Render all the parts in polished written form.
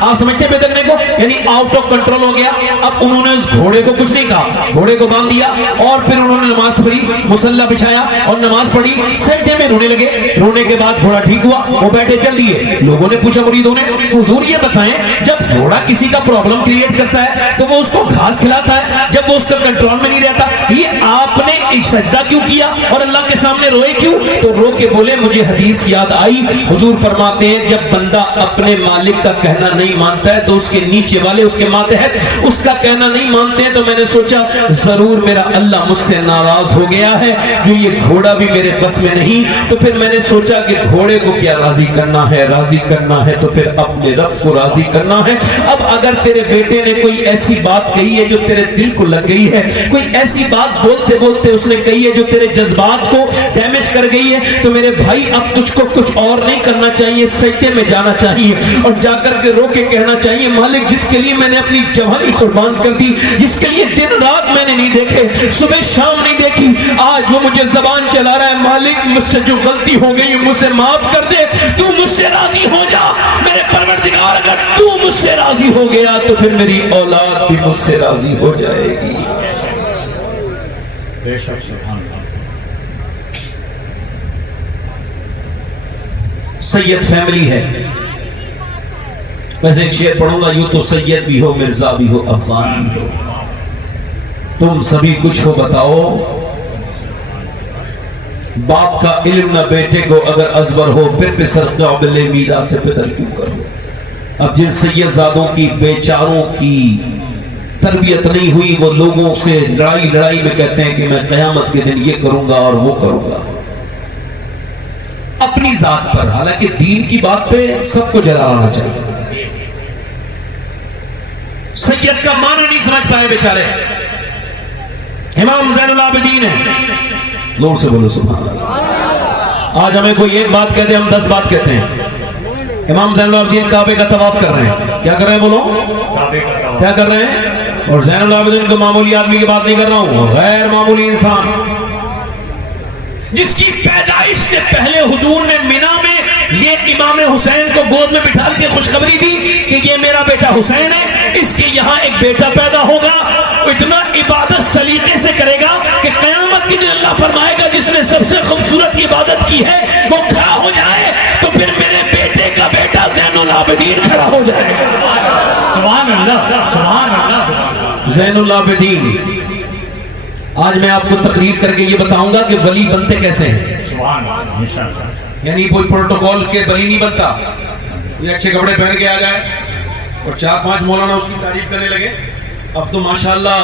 آپ سمجھتے ہیں بدکنے کو یعنی آؤٹ آف کنٹرول ہو گیا. اب انہوں نے اس گھوڑے کو کچھ نہیں کہا, گھوڑے کو باندھ دیا اور پھر انہوں نے نماز پڑھی, مصلی بچھایا اور نماز پڑھی, سجدے میں رونے لگے. رونے کے بعد گھوڑا ٹھیک ہوا, وہ بیٹھے چل دیے. لوگوں نے پوچھا مریدوں نے, حضور یہ بتائیں جب گھوڑا کسی کا پرابلم کریٹ کرتا ہے تو وہ اس کو گھاس کھلاتا ہے, جب وہ اس کا کنٹرول میں نہیں رہتا, یہ آپ نے ایک سجدہ کیوں کیا اور اللہ کے سامنے روئے کیوں؟ تو رو کے بولے مجھے حدیث یاد آئی, حضور فرماتے ہیں جب بندہ اپنے مالک کا کہنا نہیں مانتا ہے تو اس کے نیچے والے اس کے ماتحت اس کا کہنا نہیں مانتے ہیں. تو میں نے سوچا ضرور میرا اللہ مجھ سے ناراض ہو گیا ہے, جو یہ گھوڑا بھی میرے بس میں نہیں. تو پھر میں نے سوچا کہ گھوڑے کو کیا راضی کرنا ہے تو پھر اپنے رب کو راضی کرنا ہے. اب اگر تیرے بیٹے نے کوئی ایسی بات کہی ہے جو تیرے دل کو لگ گئی ہے, کوئی ایسی بات بولتے بولتے اس نے کہی ہے جو تیرے جذبات کو ڈیمیج کر گئی ہے, تو میرے بھائی اب تجھ کو کچھ اور نہیں کرنا چاہیے, سجدے میں جانا چاہیے اور جا کر کے رو کے کہنا چاہیے مالک جس کے لیے میں نے اپنی جوانی قربان کر دی, جس کے لیے دن رات میں نے نہیں دیکھے, صبح شام نہیں دیکھی, آج وہ مجھے زبان چلا رہا ہے, مالک مجھ سے جو غلطی ہو گئی مجھ سے معاف کر دے, تو مجھ سے راضی ہو جا میرے پروردگار. اگر تو مجھ سے راضی ہو گیا تو پھر میری اولاد بھی مجھ سے راضی ہو جائے گی. بے شک سبحان اللہ. سید فیملی ہے. ویسے ایک شعر پڑھوں گا, یوں تو سید بھی ہو مرزا بھی ہو افغان بھی ہو, تم سبھی کچھ ہو بتاؤ, باپ کا علم نہ بیٹے کو اگر ازبر ہو, پھر پسر قابل میرا سے پدر کیوں کرو. اب جن سید زادوں کی بیچاروں کی تربیت نہیں ہوئی وہ لوگوں سے لڑائی میں کہتے ہیں کہ میں قیامت کے دن یہ کروں گا اور وہ کروں گا اپنی ذات پر, حالانکہ دین کی بات پہ سب کو جلانا چاہیے. سید کا معنی نہیں سمجھ پائے بیچارے. امام زین العابدین ہیں, زور سے بولو سبحان اللہ. آج ہمیں کوئی ایک بات کہتے ہیں ہم 10 بات کہتے ہیں. امام زین العابدین کعبے کا طواف کر رہے ہیں, کیا کر رہے ہیں بولو, کیا کر رہے ہیں؟ اور زین العابدین کو معمولی آدمی کی بات نہیں کر رہا ہوں, غیر معمولی انسان جس کی پیدائش سے پہلے حضور نے مینا میں یہ امام حسین کو گود میں بٹھا کے خوشخبری دی کہ یہ میرا بیٹا حسین ہے, اس کے یہاں ایک بیٹا پیدا ہوگا. اتنا عبادت سلیقے سے کرے گا کہ قیامت کے دن اللہ فرمائے گا جس نے سب سے خوبصورت عبادت کی ہے وہ کھڑا ہو جائے, تو پھر میرے بیٹے کا بیٹا زین العابدین کھڑا ہو جائے گا. سبحان اللہ سبحان اللہ. زین العابدین. آج میں آپ کو تقریر کر کے یہ بتاؤں گا کہ ولی بنتے کیسے ہیں. سبحان اللہ. یعنی کوئی پروٹوکول کے ولی نہیں بنتا, یہ اچھے کپڑے پہن کے آ جائے اور 4-5 مولانا اس کی تعریف کرنے لگے. اب تو ماشاءاللہ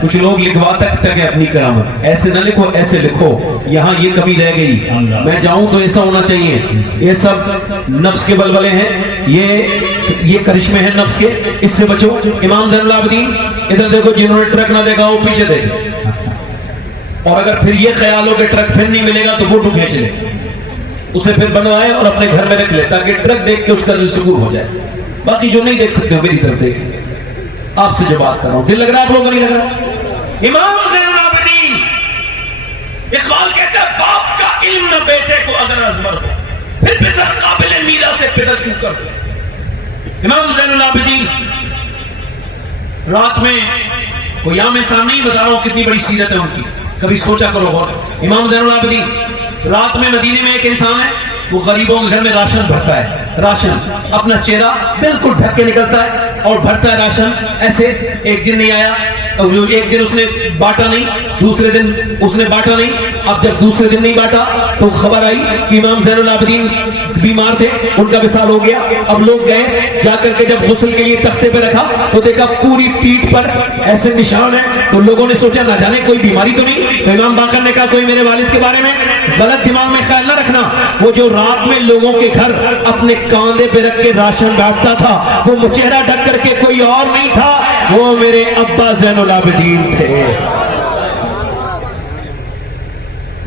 کچھ لوگ لکھوا تک ہے اپنی کرامت, ایسے نہ لکھو ایسے لکھو, یہاں یہ کمی رہ گئی, میں جاؤں تو ایسا ہونا چاہیے. یہ سب نفس کے بلبلے ہیں, یہ کرشمے ہیں نفس کے, اس سے بچو. امام زین العابدین ادھر دیکھو, جنہوں نے ٹرک نہ دیکھا وہ پیچھے دیکھو, اور اگر پھر یہ خیال ہو کہ ٹرک پھر نہیں ملے گا تو فوٹو کھینچ لے, اسے پھر بنوائے اور اپنے گھر میں رکھ لے تاکہ ٹرک دیکھ کے اس کا دل سکون ہو جائے. باقی جو نہیں دیکھ سکتے ہو میری طرف دیکھیں, آپ سے جو بات کر رہا ہوں دل لگ رہا ہے آپ لوگوں کو نہیں لگ رہا. امام زین العابدین, اقبال کہتا ہے باپ کا علم نہ بیٹے کو اگر ازبر ہو, پھر پسر قابل میرا سے پدر کیوں کر دو. امام زین العابدین رات میں, وہ یہاں میں سامنے ہی بتا رہا ہوں کتنی بڑی سیرت ہے ان کی, کبھی سوچا کرو غور. امام زین العابدین رات میں مدینے میں ایک انسان ہے, وہ غریبوں کے گھر میں راشن بھرتا ہے, راشن اپنا چہرہ بالکل ڈھک کے نکلتا ہے اور بھرتا ہے راشن ایسے. ایک دن نہیں آیا, ایک دن اس نے بانٹا نہیں, دوسرے دن اس نے بانٹا نہیں. اب جب دوسرے دن نہیں بانٹا تو خبر آئی کہ امام زین العابدین بیمار تھے, ان کا وصال ہو گیا. اب لوگ گئے, جا کر کے جب غسل کے لیے تختے پہ رکھا تو دیکھا پوری پیٹھ پر ایسے نشان ہیں. تو لوگوں نے سوچا نہ جانے کوئی بیماری تو نہیں. تو امام باقر نے کہا کوئی میرے والد کے بارے میں غلط دماغ میں خیال نہ رکھنا, وہ جو رات میں لوگوں کے گھر اپنے کاندھے پہ رکھ کے راشن بانٹتا تھا وہ چہرہ ڈھک کر کے کوئی اور نہیں تھا, وہ میرے ابا زین العابدین تھے.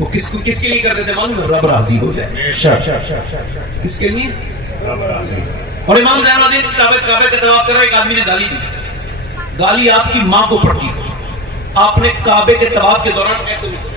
وہ کس کے لیے کرتے تھے معلوم, رب راضی ہو جائے. کس کے لیے, رب راضی. اور امام زین العابدین کعبے کا طواف کر رہے, ایک آدمی نے گالی دی. گالی آپ کی ماں کو پڑتی تھی. آپ نے کعبے کے طواف کے دوران ایسے اٹھا,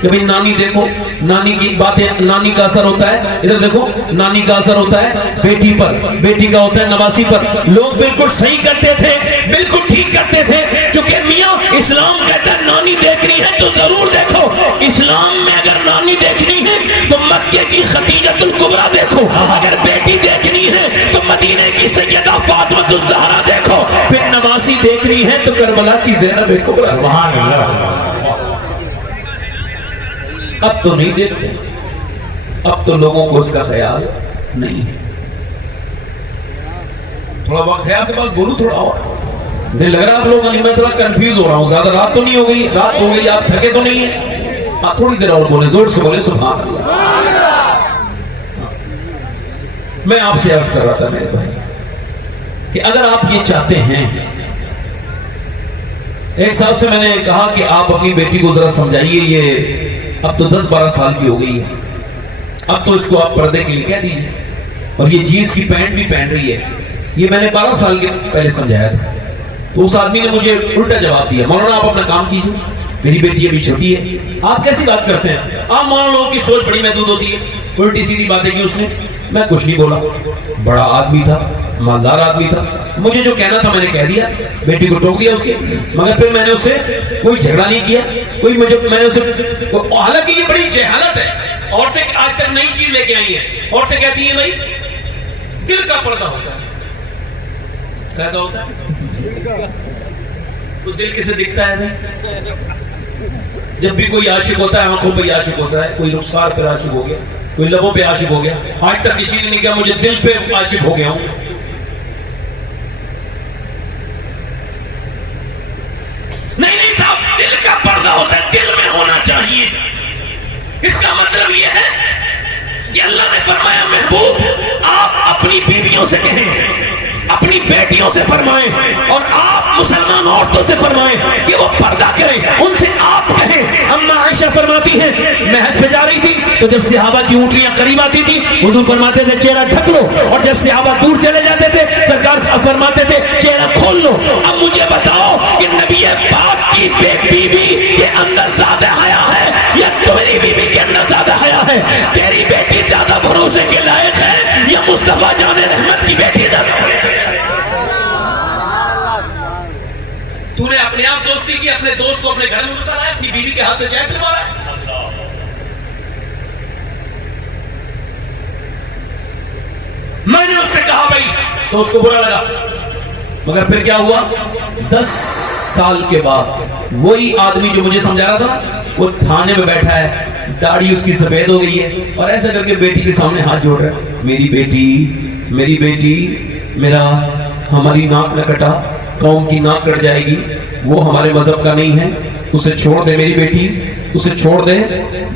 کہ بھئی نانی دیکھو، نانی کی باتیں، نانی کا اثر ہوتا ہے، ادھر دیکھو نانی کا اثر ہوتا ہے بیٹی پر، بیٹی کا ہوتا ہے نواسی پر. لوگ بالکل صحیح کرتے تھے، بالکل ٹھیک کرتے تھے، کیونکہ میاں اسلام کہتا ہے نانی دیکھنی ہے تو ضرور دیکھو. اسلام میں اگر نانی دیکھنی ہے تو مکے کی خدیجۃ الکبریٰ دیکھو، اگر بیٹی دیکھنی ہے تو مدینے کی سیدہ فاطمۃ الزہرا دیکھو، پھر نواسی دیکھنی ہے تو کربلا کی زینب کبریٰ. سبحان اللہ سبحان اللہ. اب تو نہیں دیکھتے، اب تو لوگوں کو اس کا خیال نہیں ہے. تھوڑا وقت ہے آپ کے پاس؟ بولو تھوڑا اور. مجھے لگ رہا ہے آپ لوگ نہیں، میں تھوڑا کنفیوز ہو رہا ہوں. زیادہ رات تو نہیں ہو گئی؟ رات ہو گئی، آپ تھکے تو نہیں ہیں؟ ہاں تھوڑی دیر اور بولیں، زور سے بولیں سبحان اللہ. میں آپ سے عرض کر رہا تھا میرے بھائی کہ اگر آپ یہ چاہتے ہیں، ایک صاحب سے میں نے کہا کہ آپ اپنی بیٹی کو ذرا سمجھائیے، یہ اب تو 10-12 سال کی ہو گئی ہے، اب تو اس کو آپ پردے کے لیے کہہ دیجئے، اور یہ جینس کی پینٹ بھی پہن رہی ہے. یہ میں نے 12 سال کے پہلے سمجھایا تھا، تو اس آدمی نے مجھے الٹا جواب دیا، مولانا آپ اپنا کام کیجئے، میری بیٹی ابھی چھوٹی ہے. آپ کیسی بات کرتے ہیں؟ آپ مولانا لوگوں کی سوچ بڑی محدود ہوتی ہے. الٹی سیدھی باتیں کی اس نے. میں کچھ نہیں بولا، بڑا آدمی تھا، مالدار آدمی تھا، مجھے جو کہنا تھا میں نے کہہ دیا، بیٹی کو ٹوک دیا اس کے. مگر پھر میں نے اس سے کوئی جھگڑا نہیں کیا، میں نے اسے، حالانکہ یہ بڑی جہالت ہے. عورتیں آج تک نئی چیز لے کے آئی ہیں. عورتیں کہتی ہیں بھائی دل کا پردہ ہوتا ہے. کہتا ہوتا ہے تو دل کسے دکھتا ہے بھائی؟ جب بھی کوئی عاشق ہوتا ہے آنکھوں پہ عاشق ہوتا ہے، کوئی رخسار پہ عاشق ہو گیا، کوئی لبوں پہ عاشق ہو گیا. آج تک کسی نے نہیں کہا مجھے دل پہ عاشق ہو گیا ہوں. نہیں صاحب، دل کا پردہ ہوتا ہے، دل میں ہونا چاہیے. اس کا مطلب یہ ہے کہ اللہ نے فرمایا محبوب آپ اپنی بیویوں سے کہیں، اپنی بیٹیوں سے فرمائیں، اور آپ مسلمان عورتوں سے فرمائیں کہ وہ پردہ کریں. ان سے آپ کہیں. اما عائشہ فرماتی ہیں میں حج پہ جا رہی تھی تو جب صحابہ کی اونٹنیاں قریب آتی تھی حضور فرماتے تھے چہرہ ڈھک لو، اور جب صحابہ دور چلے جاتے تھے سرکار فرماتے تھے چہرہ کھول لو. اب مجھے بتاؤ کہ نبی پاک کی بیوی کے اندر زیادہ حیا ہے یا تمہاری بیوی کے اندر زیادہ حیا ہے؟ تیری بیٹی زیادہ بھروسے کے لائق ہے یا مصطفیٰ جان رحمت کی بیٹی زیادہ بھروسے؟ تو نے اپنے آپ دوستی کی، اپنے دوست کو اپنے گھر میں گھسا ہے، اپنی بیوی کے ہاتھ سے چائے پلوا رہا ہے. میں نے اس سے کہا بھائی تو اس کو برا لگا، مگر پھر کیا ہوا؟ 10 سال کے بعد وہی آدمی جو مجھے سمجھا رہا تھا وہ تھانے میں بیٹھا ہے، داڑھی اس کی سفید ہو گئی ہے، اور ایسا کر کے بیٹی کے سامنے ہاتھ جوڑ رہا ہے، میری بیٹی میرا، ہماری ناک نہ کٹا، قوم کی ناک کٹ جائے گی، وہ ہمارے مذہب کا نہیں ہے، اسے چھوڑ دے میری بیٹی، اسے چھوڑ دے.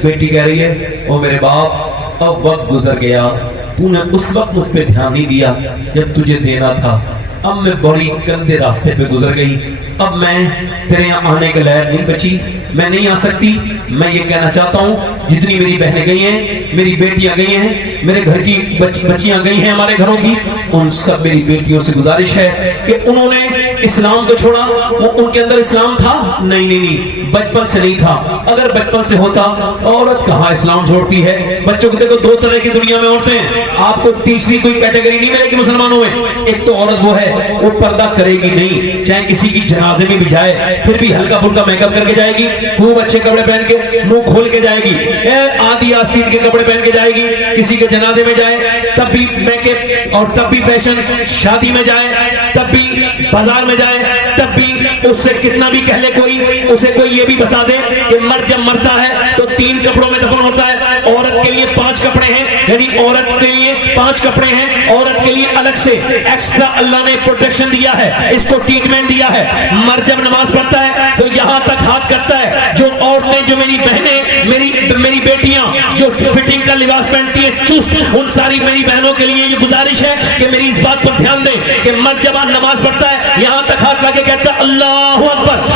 بیٹی کہہ رہی ہے او میرے باپ اب وقت گزر گیا، تو نے اس وقت مجھ پہ دھیان نہیں دیا جب تجھے دینا تھا، اب میں بڑی گندے راستے پہ گزر گئی، اب میں تیرے یہاں آنے کے لائق نہیں بچی، میں نہیں آ سکتی. میں یہ کہنا چاہتا ہوں جتنی میری بہنیں گئی ہیں، میری بیٹیاں گئی ہیں، میرے گھر کی بچیاں گئی ہیں ہمارے گھروں کی، ان سب میری بیٹیوں سے گزارش ہے کہ انہوں نے اسلام کو چھوڑا. وہ ان کے اندر اسلام تھا؟ نہیں، بچپن سے نہیں تھا. اگر بچپن سے ہوتا عورت کہاں اسلام چھوڑتی ہے؟ بچوں کو دیکھو 2 طرح کی دنیا میں عورتیں ہیں، آپ کو تیسری کوئی کیٹیگری نہیں ملے گی مسلمانوں میں. ایک تو عورت وہ ہے وہ پردہ کرے گی نہیں، چاہے کسی کی جنازے میں بھی جائے پھر بھی ہلکا پھلکا میک اپ کر کے جائے گی، خوب اچھے کپڑے پہن کے، منہ کھول کے جائے گی، آدھی آستین کے کپڑے پہن کے جائے گی. کسی کے جنازے میں جائے تب بھی میک اپ اور تب بھی فیشن، شادی میں جائے تب بھی، بازار میں جائے تب بھی. اس سے کتنا بھی کہہ لے کوئی، اسے کوئی یہ بھی بتا دے کہ مرد جب مرتا ہے تو 3 کپڑوں میں دفن ہوتا ہے. عورت کے لیے 5 کپڑے ہیں، یعنی عورت کے لیے 5 کپڑے ہیں، عورت کے لیے الگ سے ایکسٹرا اللہ نے پروٹیکشن دیا ہے، اس کو ٹریٹمنٹ دیا ہے. مرد جب نماز پڑھتا ہے تو یہاں تک ہاتھ کرتا ہے. جو عورتیں، جو میری بہنیں، میری بیٹیاں جو فٹنگ کا لباس پہنتی ہیں چست، ان ساری میری بہنوں کے لیے یہ گزارش ہے کہ میری اس بات پر دھیان دیں کہ مرد جب نماز پڑھتا ہے یہاں تک ہاتھ لا کے کہتا ہے اللہ اکبر،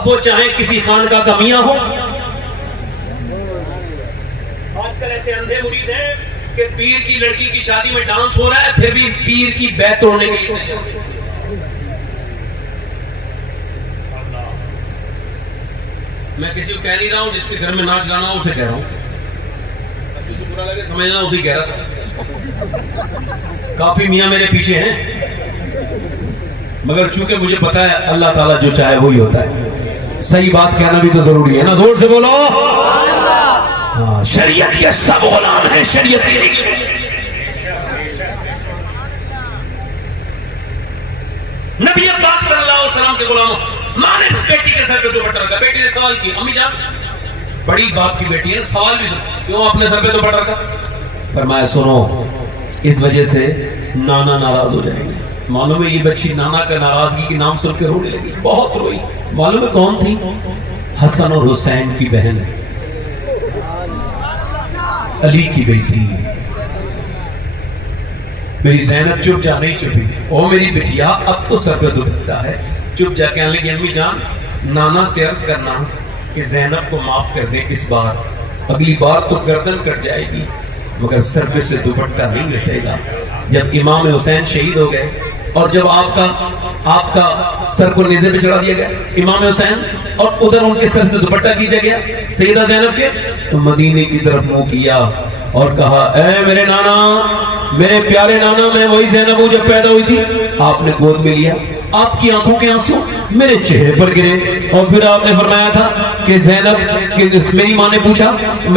اب وہ چاہے کسی خانقاہ کا میاں ہو. آج کل ایسے اندھے مرید ہیں کہ پیر کی لڑکی کی شادی میں ڈانس ہو رہا ہے پھر بھی پیر کی بیعت توڑنے کے لیے تیار ہیں. میں کسی کو کہہ نہیں رہا ہوں جس کے گھر میں ناچ گانا ہو اسے کہہ رہا ہوں. کسی برا لگے سمجھنا اسی کہہ رہا تھا. کافی میاں میرے پیچھے ہیں مگر چونکہ مجھے پتا ہے اللہ تعالیٰ جو چاہے وہی ہوتا ہے. صحیح بات کہنا بھی تو ضروری ہے نا. زور سے بولو. ہاں شریعت کے سب غلام ہیں. شریعت کسی کی نبی پاک صلی اللہ علیہ وسلم کے غلاموں. ماں نے بیٹی کے سر پہ دوپٹہ رکھا. بیٹی نے سوال کیا امی جان بڑی باپ کی بیٹی ہے سوال بھی کیوں اپنے سر پہ دوپٹہ رکھا؟ فرمایا سنو اس وجہ سے نانا ناراض ہو جائیں گے. معلوم ہے یہ بچی نانا کا ناراضگی کے نام سن کے رونے لگی. بہت روئی. معلوم ہے کون تھی؟ حسن اور حسین کی بہن علی کی بیٹی. میری زینب چپ جا نہیں چپی. او میری بیٹیا اب تو سر پہ دوپٹہ ہے. چپ جا کہنے لگی امی جان نانا سے عرض کرنا کہ زینب کو معاف کر دیں اس بار. اگلی بار تو گردن کٹ جائے گی مگر سر پہ سے دوپٹہ نہیں لٹے گا. جب امام حسین شہید ہو گئے اور جب آپ کا سر کو نیزے پہ چڑھا دیا گیا امام حسین اور ادھر ان کے سر سے دوپٹہ کھینچا گیا سیدہ زینب کے تو مدینے کی طرف منہ کیا اور کہا اے میرے نانا میرے پیارے نانا میں وہی زینب ہوں جب پیدا ہوئی تھی. آپ نے گود میں لیا. آپ کی آنکھوں کے آنسو میرے چہرے پر گرے اور پھر آپ نے فرمایا تھا کہ زینب میری ماں نے پوچھا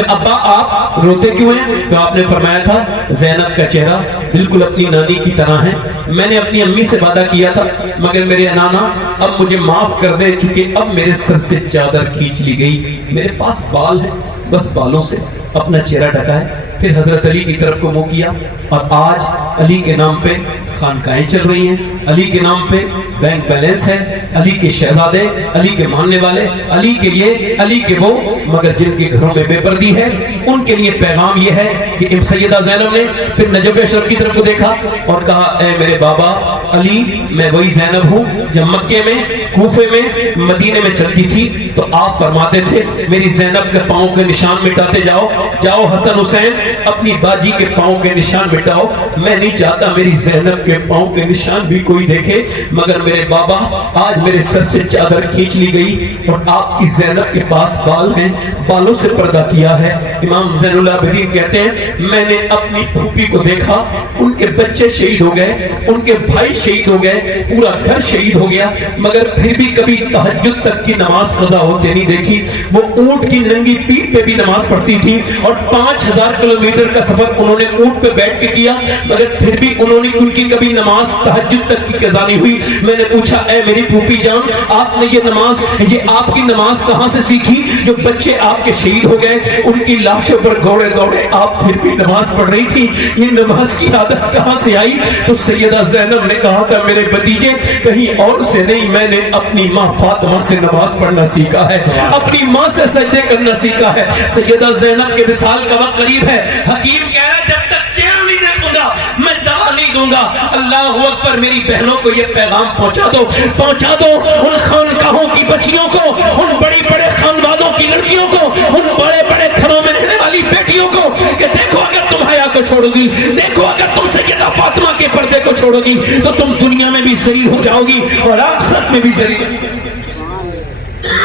ابا آپ روتے کیوں ہیں؟ تو آپ نے فرمایا تھا زینب کا چہرہ بالکل اپنی نانی کی طرح ہے. میں نے اپنی امی سے وعدہ کیا تھا مگر میرے نانا اب مجھے معاف کر دے کیونکہ اب میرے سر سے چادر کھینچ لی گئی. میرے پاس بال ہے بس بالوں سے اپنا چہرہ ڈھکا ہے. پھر حضرت علی کی طرف کو منہ کیا اور آج علی کے نام پہ خانقاہیں چل رہی ہیں. علی کے نام پہ بینک بیلنس ہے. علی کے شہزادے علی کے ماننے والے علی کے یہ علی کے وہ مگر جن کے گھروں میں بے پردی ہے ان کے لیے پیغام یہ ہے کہ سیدہ زینب نے پھر نجف اشرف کی طرف کو دیکھا اور کہا اے میرے بابا علی میں وہی زینب ہوں جب مکے میں کوفے میں مدینے میں چلتی تھی تو آپ فرماتے تھے میری زینب کے پاؤں کے نشان مٹاتے جاؤ. جاؤ حسن حسین اپنی باجی کے پاؤں کے نشان مٹاؤ. میں نہیں چاہتا میری زینب کے پاؤں کے نشان بھی کوئی دیکھے مگر میرے بابا آج میرے سر سے چادر کھینچ لی گئی اور آپ کی زینب کے پاس بال ہیں بالوں سے پردہ کیا ہے. امام زین العابدین کہتے ہیں میں نے اپنی پھوپھی کو دیکھا ان کے بچے شہید ہو گئے ان کے بھائی شہید ہو گئے پورا گھر شہید ہو گیا مگر پھر بھی کبھی تہجد تک کی نماز قضا ہوتے نہیں دیکھی. وہ اونٹ کی ننگی پیٹھ پہ بھی نماز پڑھتی تھی اور 5000 کلومیٹر کا سفر انہوں نے اونٹ پہ بیٹھ کے کیا مگر پھر بھی انہوں نے ان کی کبھی نماز تہجد تک کی قضا نہیں ہوئی. میں نے پوچھا اے میری پھوپھی جان آپ نے یہ آپ کی نماز کہاں سے سیکھی جو بچے آپ کے شہید ہو گئے ان کی لاشوں پر گھوڑے دوڑے آپ پھر بھی نماز پڑھ رہی تھی یہ نماز کی عادت کہاں سے آئی؟ تو سیدہ زینب نے کہا تھا میرے بھتیجے کہیں اور سے نہیں میں نے اپنی ماں فاطمہ سے نماز پڑھنا سیکھا ہے اپنی ماں سے سجدے کرنا سیکھا ہے. سیدہ زینب کے وصال کا وقت قریب ہے. حکیم کہہ رہا ہے جب تک چہرہ نہیں دیکھوں گا میں دوا نہیں دوں گا. اللہ اکبر. میری بہنوں کو یہ پیغام پہنچا دو ان خانقاہوں کی بچیوں کو ان بڑی بڑے خاندانوں کی لڑکیوں کو ان بڑے بڑے گھروں میں رہنے والی بیٹیوں کو کہ دیکھو اگر تم حیا کو چھوڑو گی دیکھو اگر تم سیدہ فاطمہ کے پردے کو چھوڑو گی تو تم دنیا میں بھی ذلیل ہو جاؤ گی اور آخرت میں بھی ذلیل.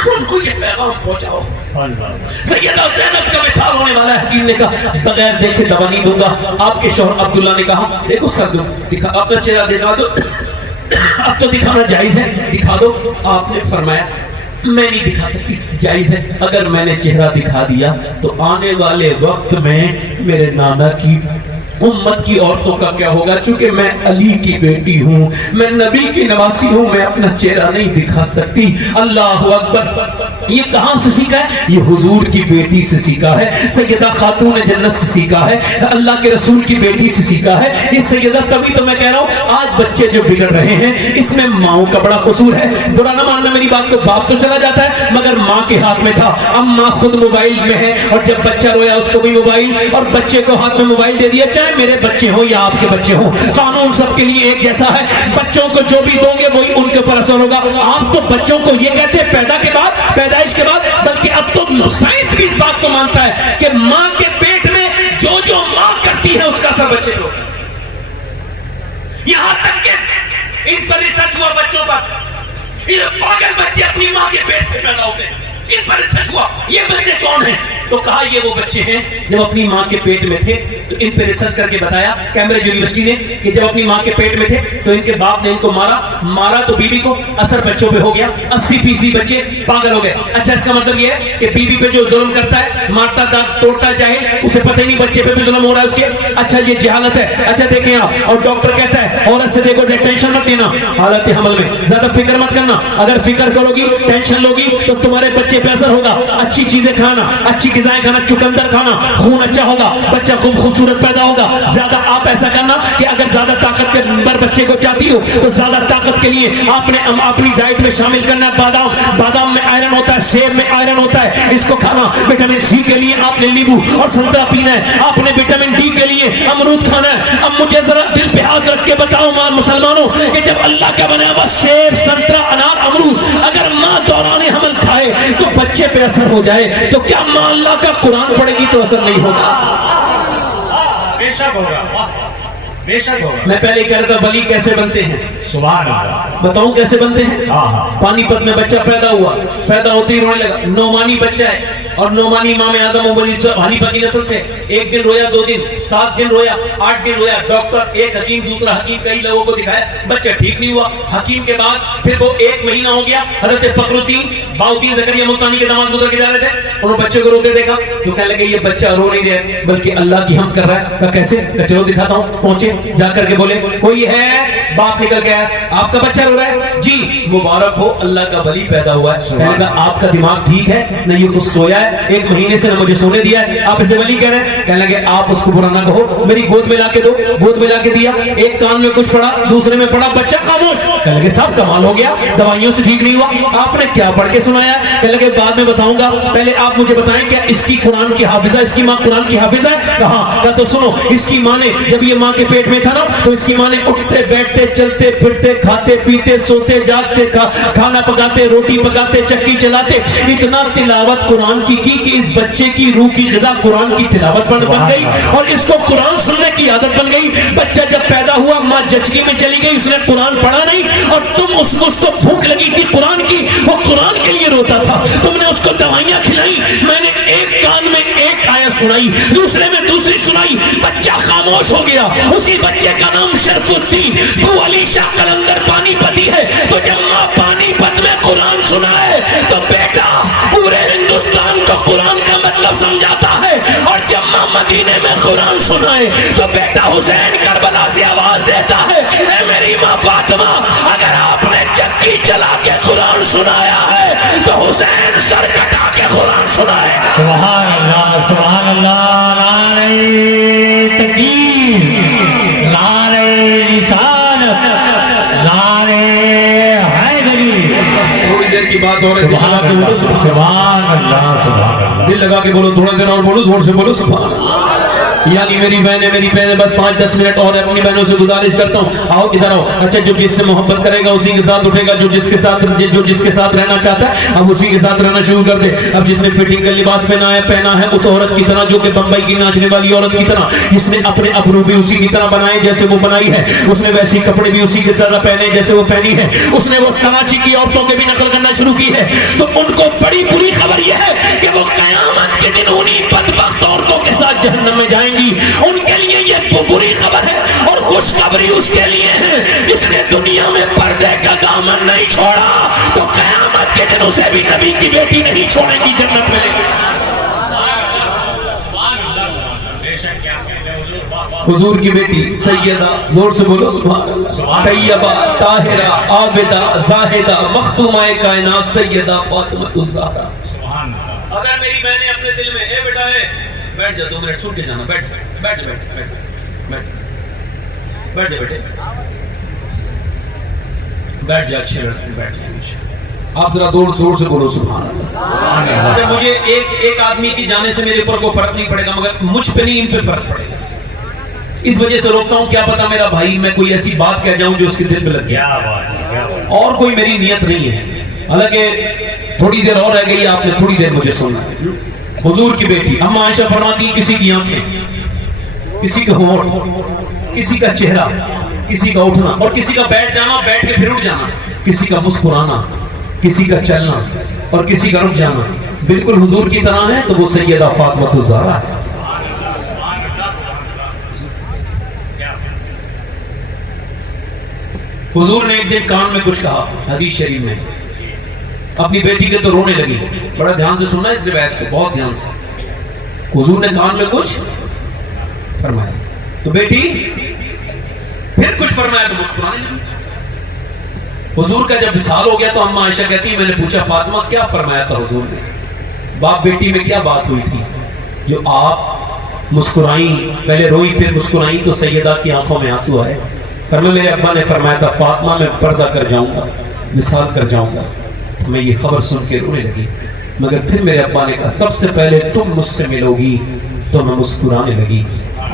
ان کو یہ پیغام پہنچاؤ. سیدہ زینب کا وصال ہونے والا ہے. حکیم نے کہا بغیر دیکھے دوا نہیں دوں گا. آپ کے شوہر عبداللہ نے کہا دیکھو سر دکھا اپنا چہرہ دکھا دو اب تو دکھانا جائز ہے دکھا دو. آپ نے فرمایا میں نہیں دکھا سکتی. جائز ہے اگر میں نے چہرہ دکھا دیا تو آنے والے وقت میں میرے نانا کی امت کی عورتوں کا کیا ہوگا؟ چونکہ میں علی کی بیٹی ہوں میں نبی کی نواسی ہوں میں اپنا چہرہ نہیں دکھا سکتی. اللہ اکبر. یہ کہاں سے سیکھا ہے؟ یہ حضور کی بیٹی سے سیکھا ہے. سیدہ خاتون جنت سے سیکھا ہے. اللہ کے رسول کی بیٹی سے سیکھا ہے. یہ سیدہ تبھی تو میں کہہ رہا ہوں آج بچے جو بگڑ رہے ہیں اس میں ماؤں کا بڑا قصور ہے. برا نہ ماننا میری بات کو. باپ تو چلا جاتا ہے مگر ماں کے ہاتھ میں تھا. اب ماں خود موبائل میں ہے اور جب بچہ رویا اس کو بھی موبائل اور بچے کو ہاتھ میں موبائل دے دیا. چاہے چاہے میرے بچے ہوں یا آپ کے بچے ہوں، قانون سب کے لیے ایک جیسا ہے. بچوں کو جو بھی دو گے وہی ان کے اوپر اثر ہوگا. آپ تو بچوں کو یہ کہتے ہیں پیدائش کے بعد، بلکہ اب تو سائنس بھی اس بات کو مانتا ہے کہ ماں کے پیٹ میں جو ماں کرتی ہے اس کا اثر بچے پہ ہوتا ہے. یہاں تک کہ ان پر ریسرچ ہوا بچوں پر، یہ پاگل بچے اپنی ماں کے پیٹ سے پیدا ہوتے ہیں. ان پر ریسرچ ہوا یہ بچے کون ہیں، تو کہا یہ وہ بچے ہیں جب اپنی ماں کے پیٹ میں تھے. تو ان پہ ریسرچ کر کے بتایا کیمبرج یونیورسٹی نے کہ جب اپنی ماں کے پیٹ میں تھے تو ان کے باپ نے ان کو مارا تو بیوی کو اثر بچوں پہ ہو گیا. 80% بچے پاگل ہو گئے. اچھا اس کا مطلب یہ ہے کہ بیوی پہ جو ظلم کرتا ہے، مارتا دانت توڑتا جاہل، اسے پتہ ہی نہیں بچے پہ بھی ظلم ہو رہا ہے اس کے. اچھا یہ جہالت ہے. اچھا دیکھیں آپ، اور ڈاکٹر کہتا ہے عورت سے دیکھو ٹینشن مت لینا حالت حمل میں، زیادہ فکر مت کرنا. اگر فکر کرو گی ٹینشن لوگی تو تمہارے بچے پہ اثر ہوگا. اچھی چیزیں کھانا، اچھی غذائیں کھانا، چقندر کھانا، خون اچھا ہوگا، بچہ خوبصورت پیدا ہوگا. زیادہ آپ ایسا کرنا کہ اگر زیادہ طاقت کے نمبر بچے کو چاہتی ہو تو زیادہ طاقت کے لیے آپ نے اپنی ڈائٹ میں شامل کرنا ہے بادام میں آئرن ہوتا ہے، سیب میں آئرن ہوتا ہے، اس کو کھانا. وٹامن سی کے لیے آپ نے لیمو اور سنترا پینا ہے. آپ نے وٹامن ڈی کے لیے امرود کھانا ہے. اب مجھے ذرا دل پہ ہاتھ رکھ کے بتاؤ ماں مسلمانوں کہ جب اللہ کا بنا ہوا سیب، سنترا، انار، امرود اگر ماں دوران حمل کھائے تو بچے پہ اثر ہو جائے تو کیا ماں اللہ کا قرآن پڑھے گی تو اثر نہیں ہوگا؟ بے شک ہوگا، بے شک ہوگا. میں پہلے کہہ رہا تھا ولی کیسے بنتے ہیں، سبحان اللہ. بتاؤں کیسے بنتے ہیں. ہاں پانی پت میں بچہ پیدا ہوا، پیدا ہوتے ہی رونے لگا. نعمانی بچہ ہے اور نعمانی امام اعظم ابو حنیفہ کی نسل سے. 1 دن رویا، 2 دن، 7 دن رویا، 8 دن رویا. ڈاکٹر ایک حکیم دوسرا حکیم کئی لوگوں کو دکھایا، بچہ ٹھیک نہیں ہوا. حکیم کے بعد پھر وہ 1 مہینہ ہو گیا. حضرت فخر الدین باؤدین زکریا ملتانی کے داماد گزر کے جا رہے تھے، انہوں نے بچے کو روتے دیکھا تو کہنے لگے یہ بچہ رو نہیں رہا بلکہ اللہ کی حمد کر رہا ہے. کہا کیسے؟ کہ چلو دکھاتا ہوں. پہنچے، جا کر کے بولے کوئی ہے؟ باپ نکل گیا، آپ کا بچہ رو رہا ہے؟ جی. مبارک ہو، اللہ کا ولی پیدا ہوا ہے. کہنے لگا آپ کا دماغ ٹھیک ہے نہ، یہ کچھ سویا ہے 1 مہینے سے نہ مجھے سونے دیا ہے، آپ اسے ولی کہہ رہے ہیں. کہنے لگے آپ اس کو برا نہ کہو، میری گود میں لا کے دو. گود میں لا کے دیا، ایک کان میں کچھ پڑھا، دوسرے میں پڑھا، بچہ خاموش. کہنے لگے صاحب کمال ہو گیا، دوائیوں سے ٹھیک نہیں ہوا، آپ نے کیا پڑھ کے سنایا؟ کہنے لگے بعد میں بتاؤں گا، پہلے آپ مجھے بتائیں کیا اس کی قرآن کی حافظہ، اس کی ماں قرآن کی حافظ ہے؟ کہاں؟ کہا تو سنو، اس کی ماں نے جب یہ ماں کے پیٹ میں تھا نا تو اس کی ماں نے اٹھتے بیٹھتے چلتے پھرتے کھاتے پیتے سوتے جاگتے کھانا پکاتے روٹی پکاتے چکی چلاتے اتنا تلاوت قرآن کی کہ اس بچے کی روح کی غذا قرآن کی تلاوت بن گئی اور اس کو قرآن سننے کی عادت بن گئی. بچہ جب پیدا ہوا ماں جچگی میں چلی گئی، اس نے قرآن پڑھا نہیں اور تم اس کو بھوک لگی تھی قرآن کی، وہ قرآن کے لیے روتا تھا، تم نے اس کو دوائیاں کھلائی. میں نے ایک کان میں ایک آیت سنائی، دوسرے میں دوسری سنائی، بچہ خاموش ہو گیا. اسی بچے کا نام شرف الدین بو علی شاہ قلندر پانی پتی ہے. تو جب ماں پانی پت میں قرآن سنائے تو بیٹا پورے ہندوستان کو قرآن کا مطلب سمجھاتا ہے، اور جب ماں مدینے میں قرآن سنائے تو بیٹا حسین کربلا سے آواز دیتا ہے اے میری ماں فاطمہ، اگر آپ نے چکی چلا کے قرآن سنایا ہے تو حسین سر کٹا کے قرآن سنائے. سبحان اللہ، سبحان اللہ. نعرہ تکبیر، نعرہ رسالت، نعرہ حیدری. تھوڑی دیر کی بات ہو رہی ہے، سبحان اللہ، سبحان اللہ، سبحان اللہ. دل لگا کے بولو، تھوڑا دیر اور بولو، زور سے بولو سبحان اللہ. یعنی میری بہنیں بس 5-10 منٹ اور اپنی بہنوں سے گزارش کرتا ہوں، آؤ ادھر آؤ. اچھا جو جس سے محبت کرے گا اسی کے ساتھ اٹھے گا، جو جس کے ساتھ رہنا چاہتا ہے اب اسی کے ساتھ رہنا شروع کر دے. اب جس نے فٹنگ کا لباس پہنا ہے اس عورت کی طرح جو کہ بمبئی کی ناچنے والی عورت کی طرح، جس نے اپنے ابرو بھی اسی کی طرح بنائے جیسے وہ بنائی ہے، اس نے ویسی کپڑے بھی اسی کے طرح پہنے جیسے وہ پہنی ہے، اس نے وہ کراچی کی عورتوں کے بھی نقل کرنا شروع کی ہے. تو ان کو بڑی بری خبر یہ ہے کہ وہ قیامت کے دن انہی بدبخت عورتوں کے ساتھ جہنم میں جائیں گی. ان کے لیے یہ بری خبر ہے اور خوشخبری اس کے لیے ہے جس نے دنیا میں پردے کا دامن نہیں چھوڑا تو قیامت کے دن اسے بھی نبی کی بیٹی نہیں چھوڑے گی، جنت میں لے گی. حضور کی بیٹی سیدہ، زور سے بولو سبحان اللہ، طیبہ، طاہرہ، عابدہ، زاہدہ، مختومہ کائنات سیدہ فاطمہ الزہرا. اگر میری بہنیں اپنے دل میں اے بیٹا ہے بیٹھ جا 2 منٹ سن کے جانا، بیٹھ بیٹھ جا بیٹے، بیٹھ جا، اچھے لڑکے بیٹھ جا. آپ ذرا زور سے بولو سبحان اللہ. جب مجھے ایک آدمی کی جانے سے میرے اوپر کوئی فرق نہیں پڑے گا مگر مجھ پہ نہیں ان پہ فرق پڑے گا. اس وجہ سے روکتا ہوں، کیا پتا میرا بھائی میں کوئی ایسی بات کہہ جاؤں جو اس کے دل پہ لگ جائے، کیا بات ہے، کیا بات ہے۔ اور کوئی میری نیت نہیں ہے۔ حالانکہ تھوڑی دیر اور رہ گئی، آپ نے تھوڑی دیر مجھے سننا ہے۔ حضور کی بیٹی اما عائشہ فرماتی ہیں کسی کی آنکھیں، کسی کا ہونٹ، کسی کا چہرہ، کسی کا اٹھنا اور کسی کا بیٹھ جانا، بیٹھ کے پھر اٹھ جانا، کسی کا مسکرانا، کسی کا چلنا اور کسی کا رک جانا بالکل حضور کی طرح ہے، تو وہ سیدہ فاطمہ الزہرا ہے۔ حضور نے ایک دن کان میں کچھ کہا، حدیث شریف میں، اپنی بیٹی کے تو رونے لگی۔ بڑا دھیان سے سننا اس روایت کو، بہت دھیان سے۔ حضور نے کان میں کچھ فرمایا تو بیٹی پھر کچھ فرمایا تو مسکرانے لگی۔ حضور کا جب وصال ہو گیا تو اما عائشہ کہتی میں نے پوچھا فاطمہ کیا فرمایا تھا حضور نے، باپ بیٹی میں کیا بات ہوئی تھی جو آپ مسکرائیں، پہلے روئی پھر مسکرائیں تو سیدہ کی آنکھوں میں آنسو آئے؟ فرمایا میرے ابا نے فرمایا تھا فاطمہ میں پردہ کر جاؤں گا، وصال کر جاؤں گا۔ تو میں یہ خبر سن کے رونے لگی، مگر پھر میرے ابا نے کہا سب سے پہلے تم مجھ سے ملو گی، تو میں مسکرانے لگی۔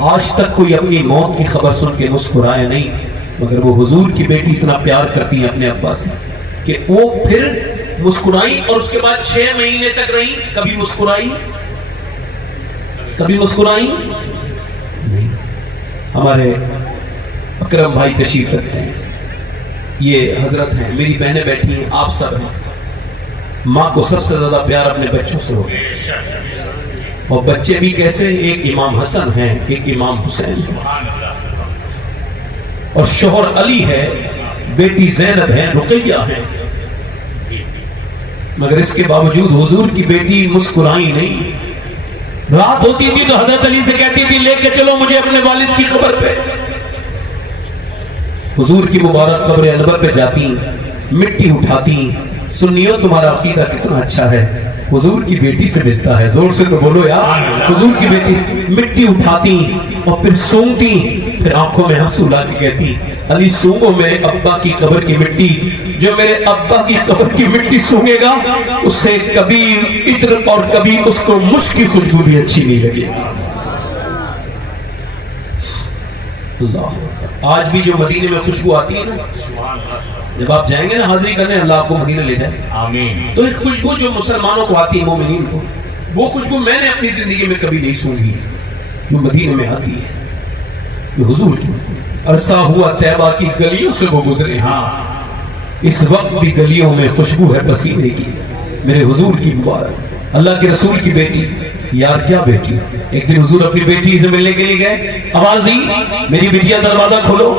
آج تک کوئی اپنی موت کی خبر سن کے مسکرایا نہیں، مگر وہ حضور کی بیٹی اتنا پیار کرتی ہیں اپنے ابا سے کہ وہ پھر مسکرائی، اور اس کے بعد 6 مہینے تک رہی، کبھی مسکرائی کبھی مسکرائی نہیں۔ ہمارے اکرم بھائی تشریف رکھتے ہیں، یہ حضرت ہیں، میری بہنیں بیٹھی ہیں، آپ سب ہیں۔ ماں کو سب سے زیادہ پیار اپنے بچوں سے ہو، اور بچے بھی کیسے، ایک امام حسن ہیں، ایک امام حسین ہے، اور شوہر علی ہے، بیٹی زینب ہے، رقیہ ہے، مگر اس کے باوجود حضور کی بیٹی مسکرائی نہیں۔ رات ہوتی تھی تو حضرت علی سے کہتی تھی لے کے چلو مجھے اپنے والد کی قبر پہ۔ حضور کی مبارک قبر انور پہ جاتی، مٹی اٹھاتی، سنیو تمہارا عقیدہ کتنا اچھا ہے، حضور کی بیٹی سے ملتا ہے، زور سے تو بولو یار۔ حضور کی بیٹی مٹی اٹھاتی اور پھر سونگتی، پھر آنکھوں میں آنسو لا کے کہتی علی سونگو میرے ابا کی قبر کی مٹی، جو میرے ابا کی قبر کی مٹی سونگے گا اس سے کبھی عطر اور کبھی اس کو مشک کی خوشبو بھی اچھی نہیں لگے گی۔ اللہ، آج بھی جو مدینے میں خوشبو آتی ہے نا، جب آپ جائیں گے نا حاضری کرنے، اللہ آپ کو مدینہ لے جائے، آمین۔ تو ایک خوشبو جو مسلمانوں کو آتی ہے، مومنین کو، وہ خوشبو میں نے اپنی زندگی میں کبھی نہیں سونگی، جو مدینے میں آتی ہے، جو حضور کی۔ عرصہ ہوا طیبہ کی گلیوں سے وہ گزرے، ہاں اس وقت بھی گلیوں میں خوشبو ہے پسینے کی، میرے حضور کی مبارک، اللہ کے رسول کی بیٹی۔ یار کیا بیٹی، ایک دن حضور اپنی بیٹی سے ملنے کے لیے گئے، آواز دی میری بیٹیا دروازہ کھولو،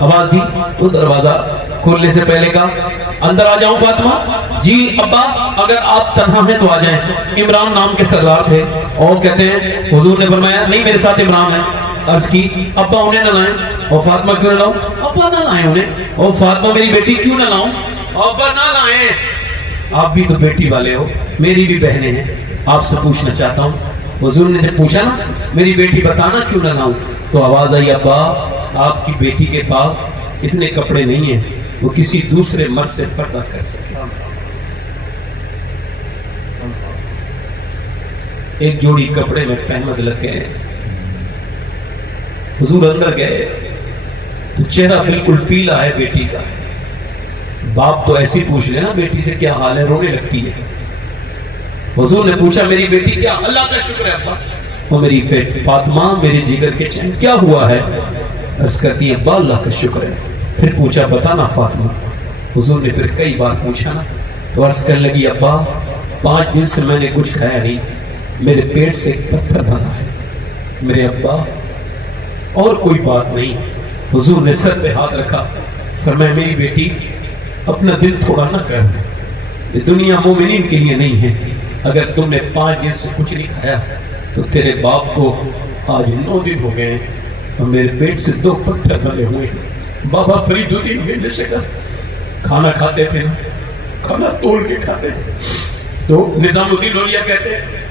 آواز دی تو دروازہ کھولنے سے پہلے کہا اندر آ جاؤں فاطمہ؟ جی ابا اگر آپ تنہا ہیں تو آ جائیں۔ عمران نام کے سردار تھے، اور کہتے ہیں حضور نے فرمایا نہیں میرے ساتھ عمران ہے۔ عرض کی ابا انہیں نہ لائیں، اور فاطمہ کیوں نہ لاؤں؟ ابا نہ لائیں انہیں، اور فاطمہ میری بیٹی کیوں نہ لاؤں؟ ابا نہ لائیں۔ آپ بھی تو بیٹی والے ہو، میری بھی بہنیں ہیں، آپ سے پوچھنا چاہتا ہوں۔ حضور نے جب پوچھا نا میری بیٹی بتانا کیوں نہ لاؤں، تو آواز آئی ابا آپ کی بیٹی کے پاس اتنے کپڑے نہیں ہیں وہ کسی دوسرے مرد سے پردہ کر سکے۔ ایک جوڑی کپڑے میں پہمد لگ گئے، حضور اندر گئے تو چہرہ بالکل پیلا ہے بیٹی کا۔ باپ تو ایسی پوچھ لینا بیٹی سے کیا حال ہے، رونے لگتی ہے۔ حضور نے پوچھا میری بیٹی کیا؟ اللہ کا شکر ہے ابا۔ وہ میری فاطمہ میرے جگر کے چین کیا ہوا ہے؟ عرض کرتی ہے ابا اللہ کا شکر ہے۔ پھر پوچھا بتانا فاطمہ۔ حضور نے پھر کئی بار پوچھا نا تو عرض کرنے لگی ابا 5 دن سے میں نے کچھ کھایا نہیں، میرے پیٹ سے ایک پتھر بنا ہے میرے ابا، اور کوئی بات نہیں۔ حضور نے سر پہ ہاتھ رکھا، فرمایا میری بیٹی اپنا دل تھوڑا نہ کر، یہ دنیا مومنین کے لیے نہیں ہے۔ اگر تم نے 5 دن سے کچھ نہیں کھایا تو تیرے باپ کو آج 9 دن ہو گئے اور میرے پیٹ سے 2 پتھر بنے ہوئے ہیں۔ بابا فرید الدین میرے سے کھانا کھاتے تھے نا، کھانا توڑ کے کھاتے تھے، تو نظام الدین اولیاء کہتے ہیں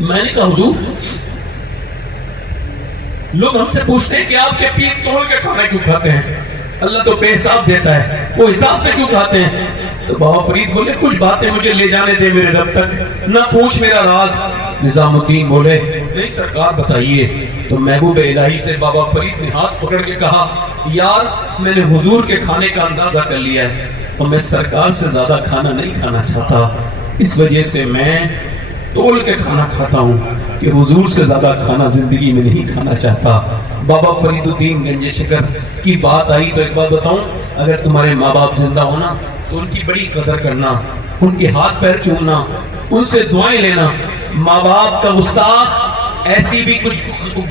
میں نے کہا حضور لوگ ہم سے پوچھتے ہیں کہ آپ کے پیر توڑ کے کھانا کیوں کھاتے ہیں؟ اللہ تو بے حساب دیتا ہے، وہ حساب سے کیوں کھاتے ہیں؟ تو بابا فرید بولے کچھ باتیں مجھے لے جانے دے میرے رب تک، نہ پوچھ میرا راز۔ نظام الدین بولے نہیں سرکار بتائیے. تو محبوب الہی سے بابا فرید نے ہاتھ پکڑ کے کہا یار میں نے حضور کے کھانے کا اندازہ کر لیا ہے اور میں سرکار سے زیادہ کھانا نہیں کھانا چاہتا, اس وجہ سے میں تول کے کھانا کھاتا ہوں کہ حضور سے زیادہ کھانا زندگی میں نہیں کھانا چاہتا. بابا فرید الدین گنج شکر کی بات آئی تو ایک بات بتاؤں, اگر تمہارے ماں باپ زندہ ہونا تو ان کی بڑی قدر کرنا, ان کے ہاتھ پیر چومنا, ان سے دعائیں لینا. ماں باپ کا گستاخ ایسی بھی کچھ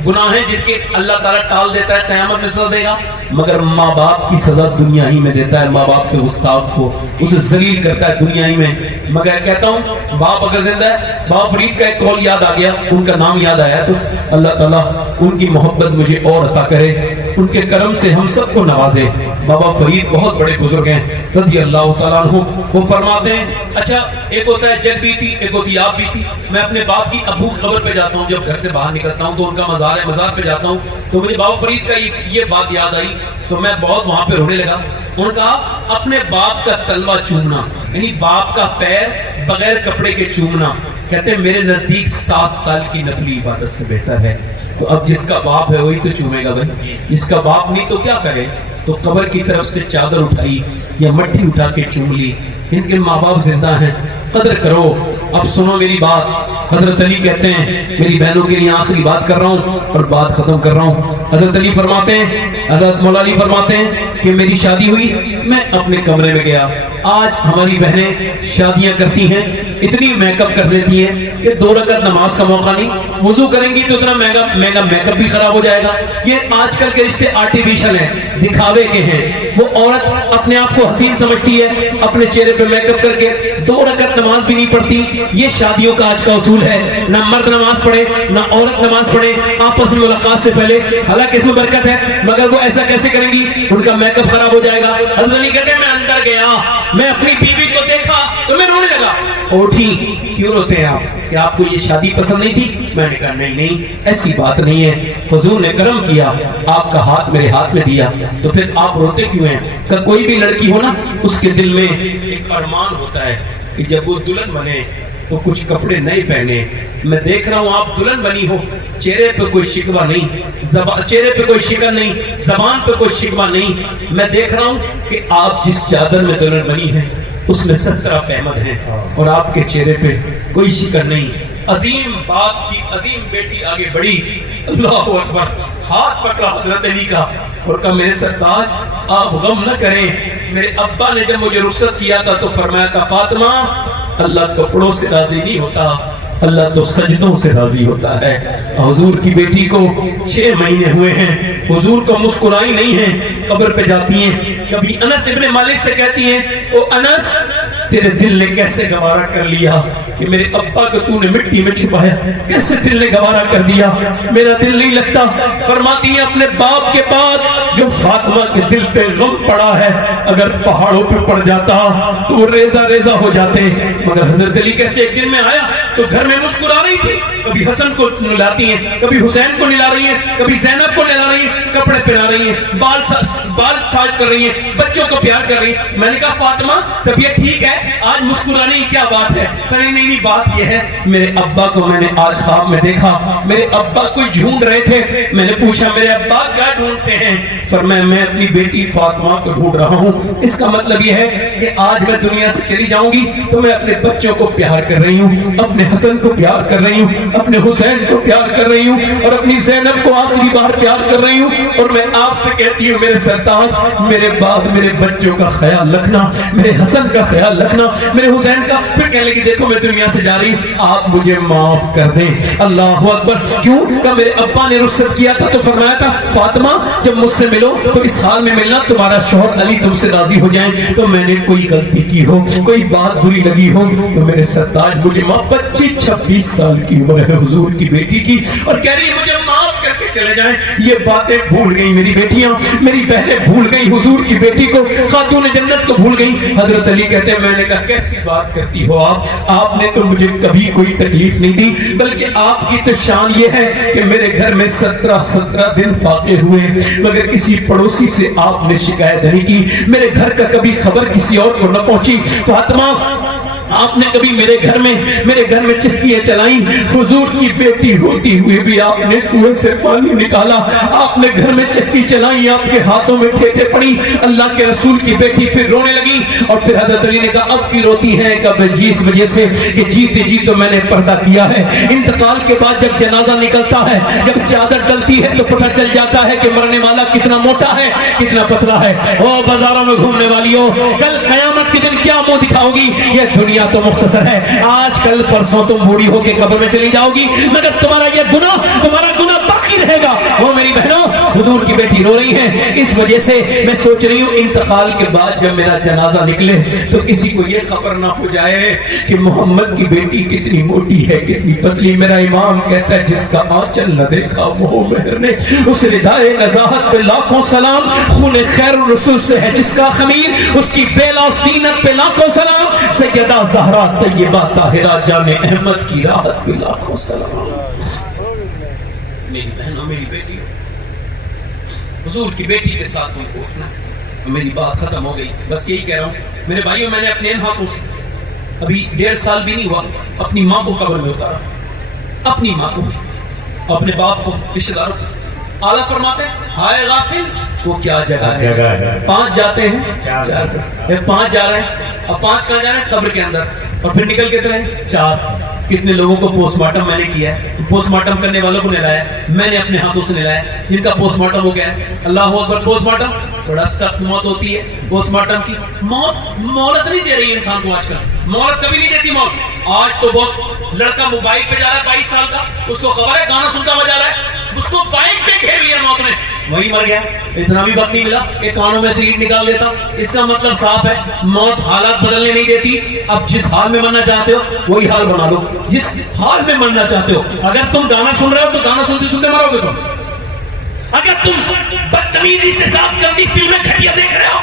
گناہ ہیں جن کے اللہ تعالیٰ ٹال دیتا ہے, قیامت میں سزا دے گا, مگر ماں باپ کی سزا دنیا ہی میں دیتا ہے. ماں باپ کے گستاخ کو اسے ذلیل کرتا ہے دنیا ہی میں. مگر کہتا ہوں باپ اگر زندہ ہے, بابا فرید کا ایک قول یاد آ گیا, ان کا نام یاد آیا تو اللہ تعالیٰ ان کی محبت مجھے اور عطا کرے, ان کے کرم سے ہم سب کو نوازے. بابا فرید بہت بڑے بزرگ ہیں رضی اللہ تعالیٰ عنہ. وہ فرماتے ہیں اچھا ایک ہوتا ہے جگ بیتی, ایک ہوتی آپ بیتی. میں اپنے باپ کی ابو خبر پہ جاتا ہوں, جب گھر سے باہر نکلتا ہوں تو ان کا مزار ہے, مزار پہ جاتا ہوں تو مجھے بابا فرید کا یہ بات یاد آئی تو میں بہت وہاں پہ رونے لگا. انہوں نے کہا اپنے باپ کا تلوا چومنا, یعنی باپ کا پیر بغیر کپڑے کے چومنا, کہتے ہیں میرے نزدیک 7 سال کی نفلی عبادت سے بہتر ہے. تو اب جس کا باپ ہے وہی تو چومے گا بھائی, جس کا باپ نہیں تو کیا کرے. تو قبر کی طرف سے چادر اٹھائی یا مٹھی اٹھا کے چوم لی. ان کے ماں باپ زندہ ہیں, قدر کرو. اب سنو میری بات. حضرت علی کہتے ہیں, میری بہنوں کے لیے آخری بات کر رہا ہوں اور بات ختم کر رہا ہوں. حضرت علی فرماتے ہیں, حضرت مولا علی فرماتے ہیں کہ میری شادی ہوئی, میں اپنے کمرے میں گیا. آج ہماری بہنیں شادیاں کرتی ہیں, اتنی میک اپ کر لیتی ہیں کہ 2 رکعت نماز کا موقع نہیں, وضو کریں گی تو اتنا مہنگا میک اپ بھی خراب ہو جائے گا. یہ آج کل کے رشتے آرٹیفیشل ہیں, دکھاوے کے ہیں. وہ عورت اپنے آپ کو حسین سمجھتی ہے, اپنے چہرے پہ میک اپ کر کے 2 رکعت نماز بھی نہیں پڑھتی. یہ شادیوں کا آج کا اصول ہے, نہ مرد نماز پڑھے نہ عورت نماز پڑھے آپس میں ملاقات سے پہلے. حالانکہ اس میں برکت ہے, مگر وہ ایسا کیسے کریں گی, ان کا میک اپ خراب ہو جائے گا. حضرت علی کہتے ہیں میں اندر گیا, میں اپنی بیوی کو دیکھا تو میں رونے لگا. اٹھی, کیوں روتے ہیں آپ, کہ آپ کو یہ شادی پسند نہیں تھی؟ میں نے کہا نہیں ایسی بات نہیں ہے, حضور نے کرم کیا, آپ کا ہاتھ میرے ہاتھ میں دیا, تو پھر آپ روتے کیوں ہیں؟ کہ کوئی بھی لڑکی ہو نا, اس کے دل میں ایک ارمان ہوتا ہے کہ جب وہ دلہن بنے تو کچھ کپڑے نئے پہنے. میں دیکھ رہا ہوں آپ دلہن بنی ہو, چہرے پہ کوئی شکوہ نہیں, چہرے پہ کوئی شکن نہیں, زبان پہ کوئی شکوہ نہیں. میں دیکھ رہا ہوں کہ آپ جس چادر میں دلہن بنی ہیں اس میں 17 احمد ہیں اور آپ کے چہرے پہ کوئی شکن نہیں. عظیم باپ کی عظیم بیٹی آگے بڑھی, اللہ اکبر, ہاتھ پکڑا حضرت علی کا اور کہا میرے سرتاج آپ غم نہ کریں. میرے ابا نے جب مجھے رخصت کیا تھا تو فرمایا تھا فاطمہ اللہ کپڑوں سے راضی نہیں ہوتا, اللہ تو سجدوں سے راضی ہوتا ہے. حضور کی بیٹی کو 6 مہینے ہوئے ہیں, حضور کو مسکرائی نہیں ہے, قبر پہ جاتی ہیں. کبھی انس ابن مالک سے کہتی ہیں او انس تیرے دل نے کیسے گوارا کر لیا کہ میرے ابا کو تو نے مٹی میں چھپایا, کیسے دل نے گوارا کر دیا, میرا دل نہیں لگتا. فرماتی ہیں اپنے باپ کے بعد جو فاطمہ کے دل پہ غم پڑا ہے اگر پہاڑوں پہ پڑ جاتا تو وہ ریزہ ریزہ ہو جاتے. مگر حضرت علی کہتے ایک دن میں آیا تو گھر میں مسکرا رہی تھی, کبھی حسن کو نلاتی ہیں, کبھی حسین کو نلا رہی ہیں, کبھی زینب کو نلا رہی ہیں, کپڑے پہنا رہی ہیں, بال ساج کر رہی ہیں, بچوں کو پیار کر رہی ہیں. میں نے کہا فاطمہ طبیعت ٹھیک ہے, آج مسکرانے کی کیا بات ہے؟ نہیں بات یہ ہے میرے ابا کو میں نے آج خواب میں دیکھا, میرے ابا کوئی ڈھونڈ رہے تھے. میں نے پوچھا میرے ابا کیا ڈھونڈتے ہیں؟ فرمایا میں اپنی بیٹی فاطمہ کو ڈھونڈ رہا ہوں. اس کا مطلب یہ ہے کہ آج میں دنیا سے چلی جاؤں گی تو میں اپنے بچوں کو پیار کر رہی ہوں, اپنے حسن کو پیار کر رہی ہوں, اپنے حسین کو پیار کر رہی ہوں اور اپنی زینب کو آخری بار پیار کر رہی ہوں. اور میں آپ سے کہتی ہوں میرے سرتاج میرے بعد میرے بچوں کا خیال رکھنا, میرے حسن کا خیال رکھنا, میرے حسین کا. پھر کہنے لگی دیکھو میں دنیا سے جا رہی ہوں, آپ مجھے معاف کر دیں. اللہ اکبر. کیوں کہ میرے ابا نے رخصت کیا تھا تو فرمایا تھا فاطمہ جب مجھ سے ملو تو اس حال میں ملنا تمہارا شوہر علی تم سے راضی ہو جائیں. تو میں نے کوئی غلطی کی ہو, کوئی بات بری لگی ہو تو میرے سرتاج مجھے 25-26 سال کی عمر ہے حضور کی بیٹی کی اور کہہ رہی ہے مجھے معاف کر کے چلے جائیں. یہ باتیں بھول گئی میری بیٹیاں, میری بہنیں بھول گئی حضور کی بیٹی کو, خاتون جنت کو بھول گئی. حضرت علی کہتے ہیں میں نے کہا کیسی بات کرتی ہو آپ نے تو مجھے کبھی کوئی تکلیف نہیں دی, بلکہ آپ کی تو شان یہ ہے کہ میرے گھر میں 17 دن فاقے ہوئے مگر کسی پڑوسی سے آپ نے شکایت نہیں کی, میرے گھر کا کبھی خبر کسی اور کو نہ پہنچی. فاطمہ آپ نے کبھی میرے گھر میں چکیاں چلائی، حضور کی بیٹی ہوتی ہوئے بھی آپ نے کنویں سے پانی نکالا، آپ نے گھر میں چکی چلائی، آپ کے ہاتھوں میں ٹھیٹے پڑی، اللہ کے رسول کی بیٹی پھر رونے لگی، اور پھر حضرت علی نے کہا اب کی روتی ہیں؟ کب جی اس وجہ سے کہ جیتے جی تو میں نے پردہ کیا ہے، انتقال کے بعد جب جنازہ نکلتا ہے، جب چادر ڈلتی ہے تو پتہ چل جاتا ہے کہ مرنے والا کتنا موٹا ہے کتنا پتلا ہے۔ او بازاروں میں گھومنے والیوں، کل قیامت کے دن کیا منہ دکھاؤ گی؟ یہ دنیا تو مختصر ہے، آج کل پرسوں تم بوڑھی ہو کے قبر میں چلی جاؤ گی، مگر تمہارا گناہ باقی رہے گا۔ وہ میری بہنوں، حضور کی بیٹی رو رہی ہے، اس وجہ سے میں سوچ رہی ہوں انتقال کے بعد جب میرا جنازہ نکلے تو کسی کو یہ خبر نہ ہو جائے کہ محمد کی بیٹی کتنی موٹی ہے کتنی پتلی۔ میرا امام کہتا ہے جس کا آنچل نہ دیکھا وہ مہر نے، اس ردائے نزاہت پہ لاکھوں سلام، خون خیر الرسول سے ہے جس کا خمیر، اس کی بیلا اس دینت پہ لاکھوں سلام، سیدہ زہرا طیبہ طاہرہ جان احمد کی راحت پہ لاکھوں سلام۔ میری بہنوں، میری بیٹی، حضور کی بیٹی کے ساتھ تم کو اٹھنا۔ میری بات ختم ہو گئی، بس یہی کہہ رہا ہوں میرے بھائیوں، میں نے اپنے ان ہاتھوں سے ابھی 1.5 سال بھی نہیں ہوا اپنی ماں کو قبر میں اتارا، اپنی ماں کو، اپنے باپ کو، رشتہ داروں کو۔ اعلیٰ فرماتے ہیں ہائے غافل وہ کیا جگہ ہے، 5 جاتے ہیں 4 5 جا رہے ہیں، اب 5 کہاں جا رہے ہیں؟ قبر کے اندر، اور پھر نکل کے رہے 4۔ کتنے لوگوں کو پوسٹ مارٹم میں نے کیا ہے، پوسٹ مارٹم کرنے والوں کو نلایا، میں نے اپنے ہاتھوں سے نلایا، جن کا پوسٹ مارٹم ہو گیا ہے۔ اللہ اکبر، پوسٹ مارٹم بڑا سخت موت ہوتی ہے، پوسٹ مارٹم کی موت مہلت نہیں دے رہی ہے انسان کو، آج کل مہلت کبھی نہیں دیتی موت۔ آج تو بہت لڑکا موبائل پہ جا رہا ہے 22 سال کا، اس کو خبر ہے گانا سنتا ہوا جا رہا ہے، اس کو بائک پہ گھیر لیا موت نے، وہی مر گیا۔ اتنا بھی وقت نہیں ملا کہ کانوں میں سے اینٹ نکال دیتا۔ اس کا مطلب صاف ہے، موت حالات بدلنے نہیں دیتی۔ اب جس حال میں مرنا چاہتے ہو وہی حال بنا لو، جس حال میں مرنا چاہتے ہو۔ اگر تم گانا سن رہے ہو تو گانا سنتے سنتے مرو گے تم۔ اگر تم بدتمیزی سے صاف گندی فلمیں گھٹیا دیکھ رہے ہو،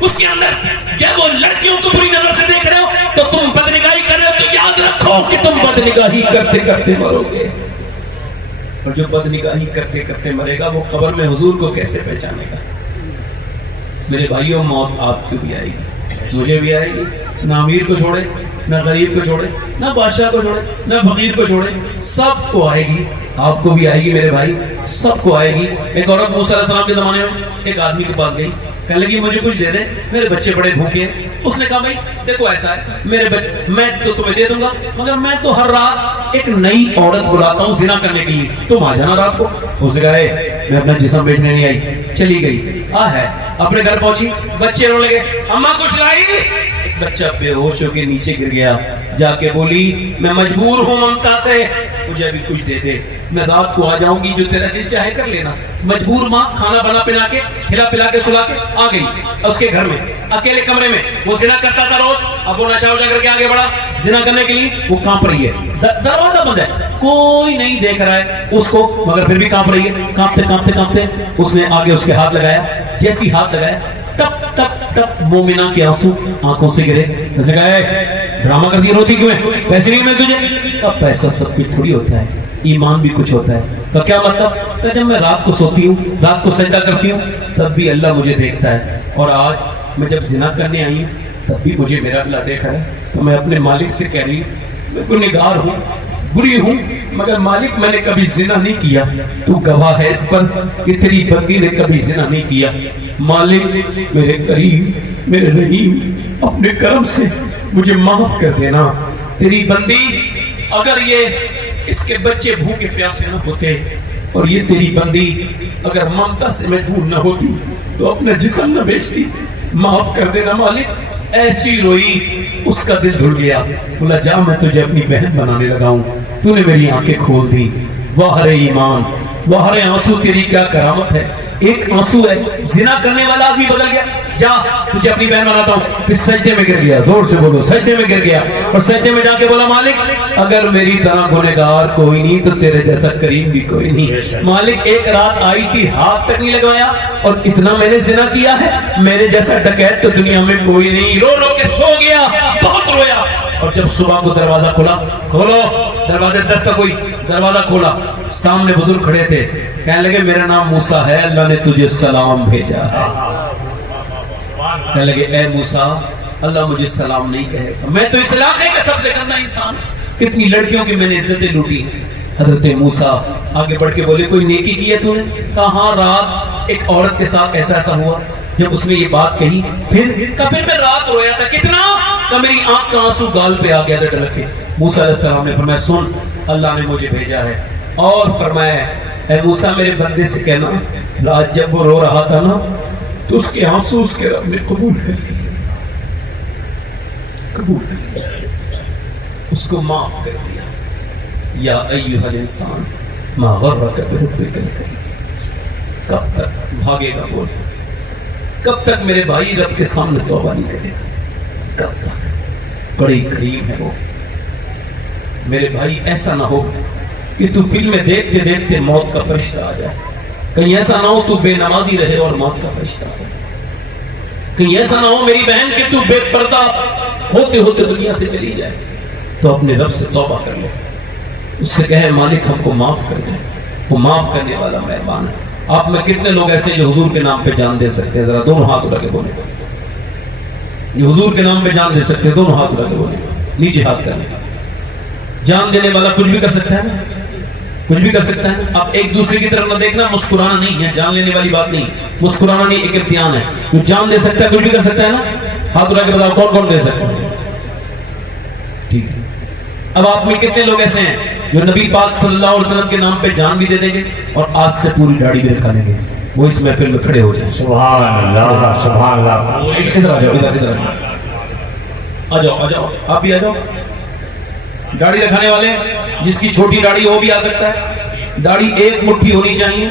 اس کے اندر جب وہ لڑکیوں کو بری نظر سے دیکھ رہے ہو تو تم بدنگاہی کر رہے ہو، تو یاد رکھو کہ تم بدنگاہی کرتے کرتے مرو گے۔ اور جو بدنگاہی کرتے کرتے مرے گا وہ قبر میں حضور کو کیسے پہچانے گا؟ میرے بھائیوں، موت آپ کو بھی آئے گی، مجھے بھی آئے گی، نہ امیر کو چھوڑے، نہ غریب کو چھوڑے، نہ بادشاہ کو چھوڑے، نہ فقیر کو چھوڑے، سب کو آئے گی۔ آپ کو بھی آئے گی میرے بھائی، سب کو آئے گی۔ ایک عورت موسیٰ علیہ السلام کے زمانے میں ایک آدمی کے پاس گئی، کہنے لگی مجھے کچھ دے دے، میرے بچے بڑے بھوکے ہیں۔ اس نے کہا بھائی دیکھو ایسا ہے، میرے بچے میں تو تمہیں دے دوں گا، مگر میں تو ہر رات ایک نئی عورت بلاتا ہوں زنا کرنے کے لیے، تم آ جانا رات کو۔ اس نے کہا میں اپنا جسم بیچنے نہیں آئی، چلی گئی۔ ہے اپنے گھر پہنچی، بچے رونے لگے، اماں کچھ لائی؟ ایک بچہ بے ہوش ہو کے نیچے گر گیا، جا کے بولی میں مجبور ہوں ممتا سے، مجھے ابھی کچھ دے دے، میں رات کو آ جاؤں گی، جو تیرا دل چاہے کر لینا۔ مجبور ماں کھانا بنا پنا کے کھلا پلا کے سلا کے آ گئی اس کے گھر میں، اکیلے کمرے میں۔ وہ زنا کرتا تھا روز، اب وہ نشہ وشا کر کے آگے بڑھا زنا کرنے کے لیے، وہ کانپ رہی ہے، دروازہ بند ہے، کوئی نہیں دیکھ رہا ہے اس کو، مگر پھر بھی کانپ رہی ہے۔ کانپتے کانپتے کانپتے اس نے آگے اس کے ہاتھ لگایا، جیسی ہاتھ لگایا ٹپ ٹپ ٹپ مومنہ کے آنسو آنکھوں سے گرے۔ اس نے کہا ڈرامہ کر دیا، روتی کیوں ہے؟ پیسے نہیں میں تجھے؟ کب پیسہ سب کچھ تھوڑی ہوتا ہے، ایمان بھی کچھ ہوتا ہے۔ تو کیا مطلب؟ کہ جب میں رات کو سوتی ہوں، رات کو سجدہ کرتی ہوں، تب بھی اللہ مجھے دیکھتا ہے، اور آج میں جب زنا کرنے آئی ہوں تب بھی مجھے میرا اللہ دیکھ رہا ہے۔ تو میں اپنے مالک سے کہہ رہی ہوں میں گنہگار ہوں، بری ہوں، مگر مالک میں نے کبھی زنا نہیں کیا، تو گواہ ہے اس پر کہ تیری بندی نے کبھی زنا نہیں کیا۔ مالک میرے کریم، میرے رحیم، اپنے کرم سے مجھے معاف کر دینا۔ تیری بندی اگر یہ اس کے بچے بھوکے پیاسے نہ ہوتے، اور یہ تیری بندی اگر ممتا سے مجبور نہ ہوتی تو اپنا جسم نہ بیچتی، معاف کر دینا مالک۔ ایسی روئی، اس کا دل دھل گیا، بولا جا میں تجھے اپنی بہن بنانے لگا ہوں، تو نے میری آنکھیں کھول دی۔ واہ رے ایمان، واہ رے آنسو، تیری کیا کرامت ہے۔ ایک آنسو ہے، زنا کرنے والا آدمی بدل گیا، جا تجھے اپنی بہن بناتا ہوں۔ پھر سجدے میں گر گیا، زور سے بولو، سجدے میں گر گیا، اور سجدے میں جا کے بولا مالک اگر میری طرح گنہگار کوئی نہیں تو تیرے جیسا کریم بھی کوئی نہیں۔ مالک ایک رات آئی تھی، ہاتھ تک نہیں لگوایا، اور اتنا میں نے زنا کیا ہے، میرے جیسا ڈکیت تو دنیا میں کوئی نہیں۔ رو رو کے سو گیا، بہت رویا، اور جب صبح کو دروازہ کھولا، کھولو دروازے، دستک ہوئی، دروازہ کھولا، سامنے بزرگ کھڑے تھے، کہنے لگے میرا نام موسیٰ ہے، اللہ نے تجھے سلام بھیجا ہے۔ کہنے لگے اے موسیٰ اللہ مجھے سلام نہیں کہے گا، میں تو اس علاقے کا سب سے گندا انسان ہوں۔ کتنی لڑکیوں کی میں نے عزتیں لوٹی۔ حضرت موسیٰ آگے بڑھ کے بولے کوئی نیکی کی ہے تو نے؟ کہا ہاں، رات ایک عورت کے ساتھ ایسا ایسا ہوا۔ جب اس نے یہ بات کہی پھر میں رات رویا تھا، کتنا کہ میری آنکھ کا آنسو گال پہ آ گیا تھا ڈل کے۔ موسیٰ علیہ السلام نے فرمایا سن، اللہ نے مجھے بھیجا ہے، اور فرمایا اے موسیٰ میرے بندے سے کہنا رات جب وہ رو رہا تھا نا تو اس کے آنسو اس کے رب نے قبول کر لیا، قبول کر لیا، اس کو معاف کر دیا۔ یا ایھا الانسان ما غرک بربک الکریم، کب تک بھاگے گا بول، کب تک میرے بھائی رب کے سامنے توبہ نہیں کرے گا، کب تک؟ بڑی کریم ہے وہ میرے بھائی۔ ایسا نہ ہو کہ تو فلمیں دیکھتے دیکھتے موت کا فرشتہ آ جائے، کہیں ایسا نہ ہو تو بے نمازی رہے اور موت کا فرشتہ آ جائے، کہیں ایسا نہ ہو میری بہن کہ تو بے پردہ ہوتے ہوتے دنیا سے چلی جائے۔ تو اپنے رب سے توبہ کر لو، اس سے کہے مالک ہم کو معاف کر دے، وہ معاف کرنے والا مہربان ہے۔ آپ میں کتنے لوگ ایسے جو حضور کے نام پہ جان دے سکتے ہیں؟ ذرا دونوں ہاتھ اٹھا کے بولے، جو حضور کے نام پہ جان دے سکتے ہیں، دونوں ہاتھ اٹھا کے بولے، نیچے ہاتھ کریں۔ جان دینے والا کچھ بھی کر سکتا ہے نا، کچھ بھی کر سکتا ہے۔ آپ ایک دوسرے کی طرف نہ دیکھنا، مسکرانا نہیں ہے، جان لینے والی بات نہیں، مسکرانا نہیں، ایک امتحان ہے۔ جو جان دے سکتا ہے کچھ بھی کر سکتا ہے نا، ہاتھ اٹھا کے بتاؤ کون کون دے سکتا ہے؟ ٹھیک ہے، اب آپ میں کتنے لوگ ایسے ہیں جو نبی پاک صلی اللہ علیہ وسلم کے نام پہ جان بھی دے دیں گے اور آج سے پوری داڑھی بھی رکھا لیں گے، وہ اس محفل میں کھڑے ہو جائیں؟ سبحان اللہ، سبحان اللہ۔ ادھر آ جاؤ، ادھر آ جاؤ، آ جاؤ، آپ بھی آ جاؤ۔ داڑھی رکھانے والے جس کی چھوٹی داڑھی ہو بھی آ سکتا ہے۔ داڑھی ایک مٹھی ہونی چاہیے،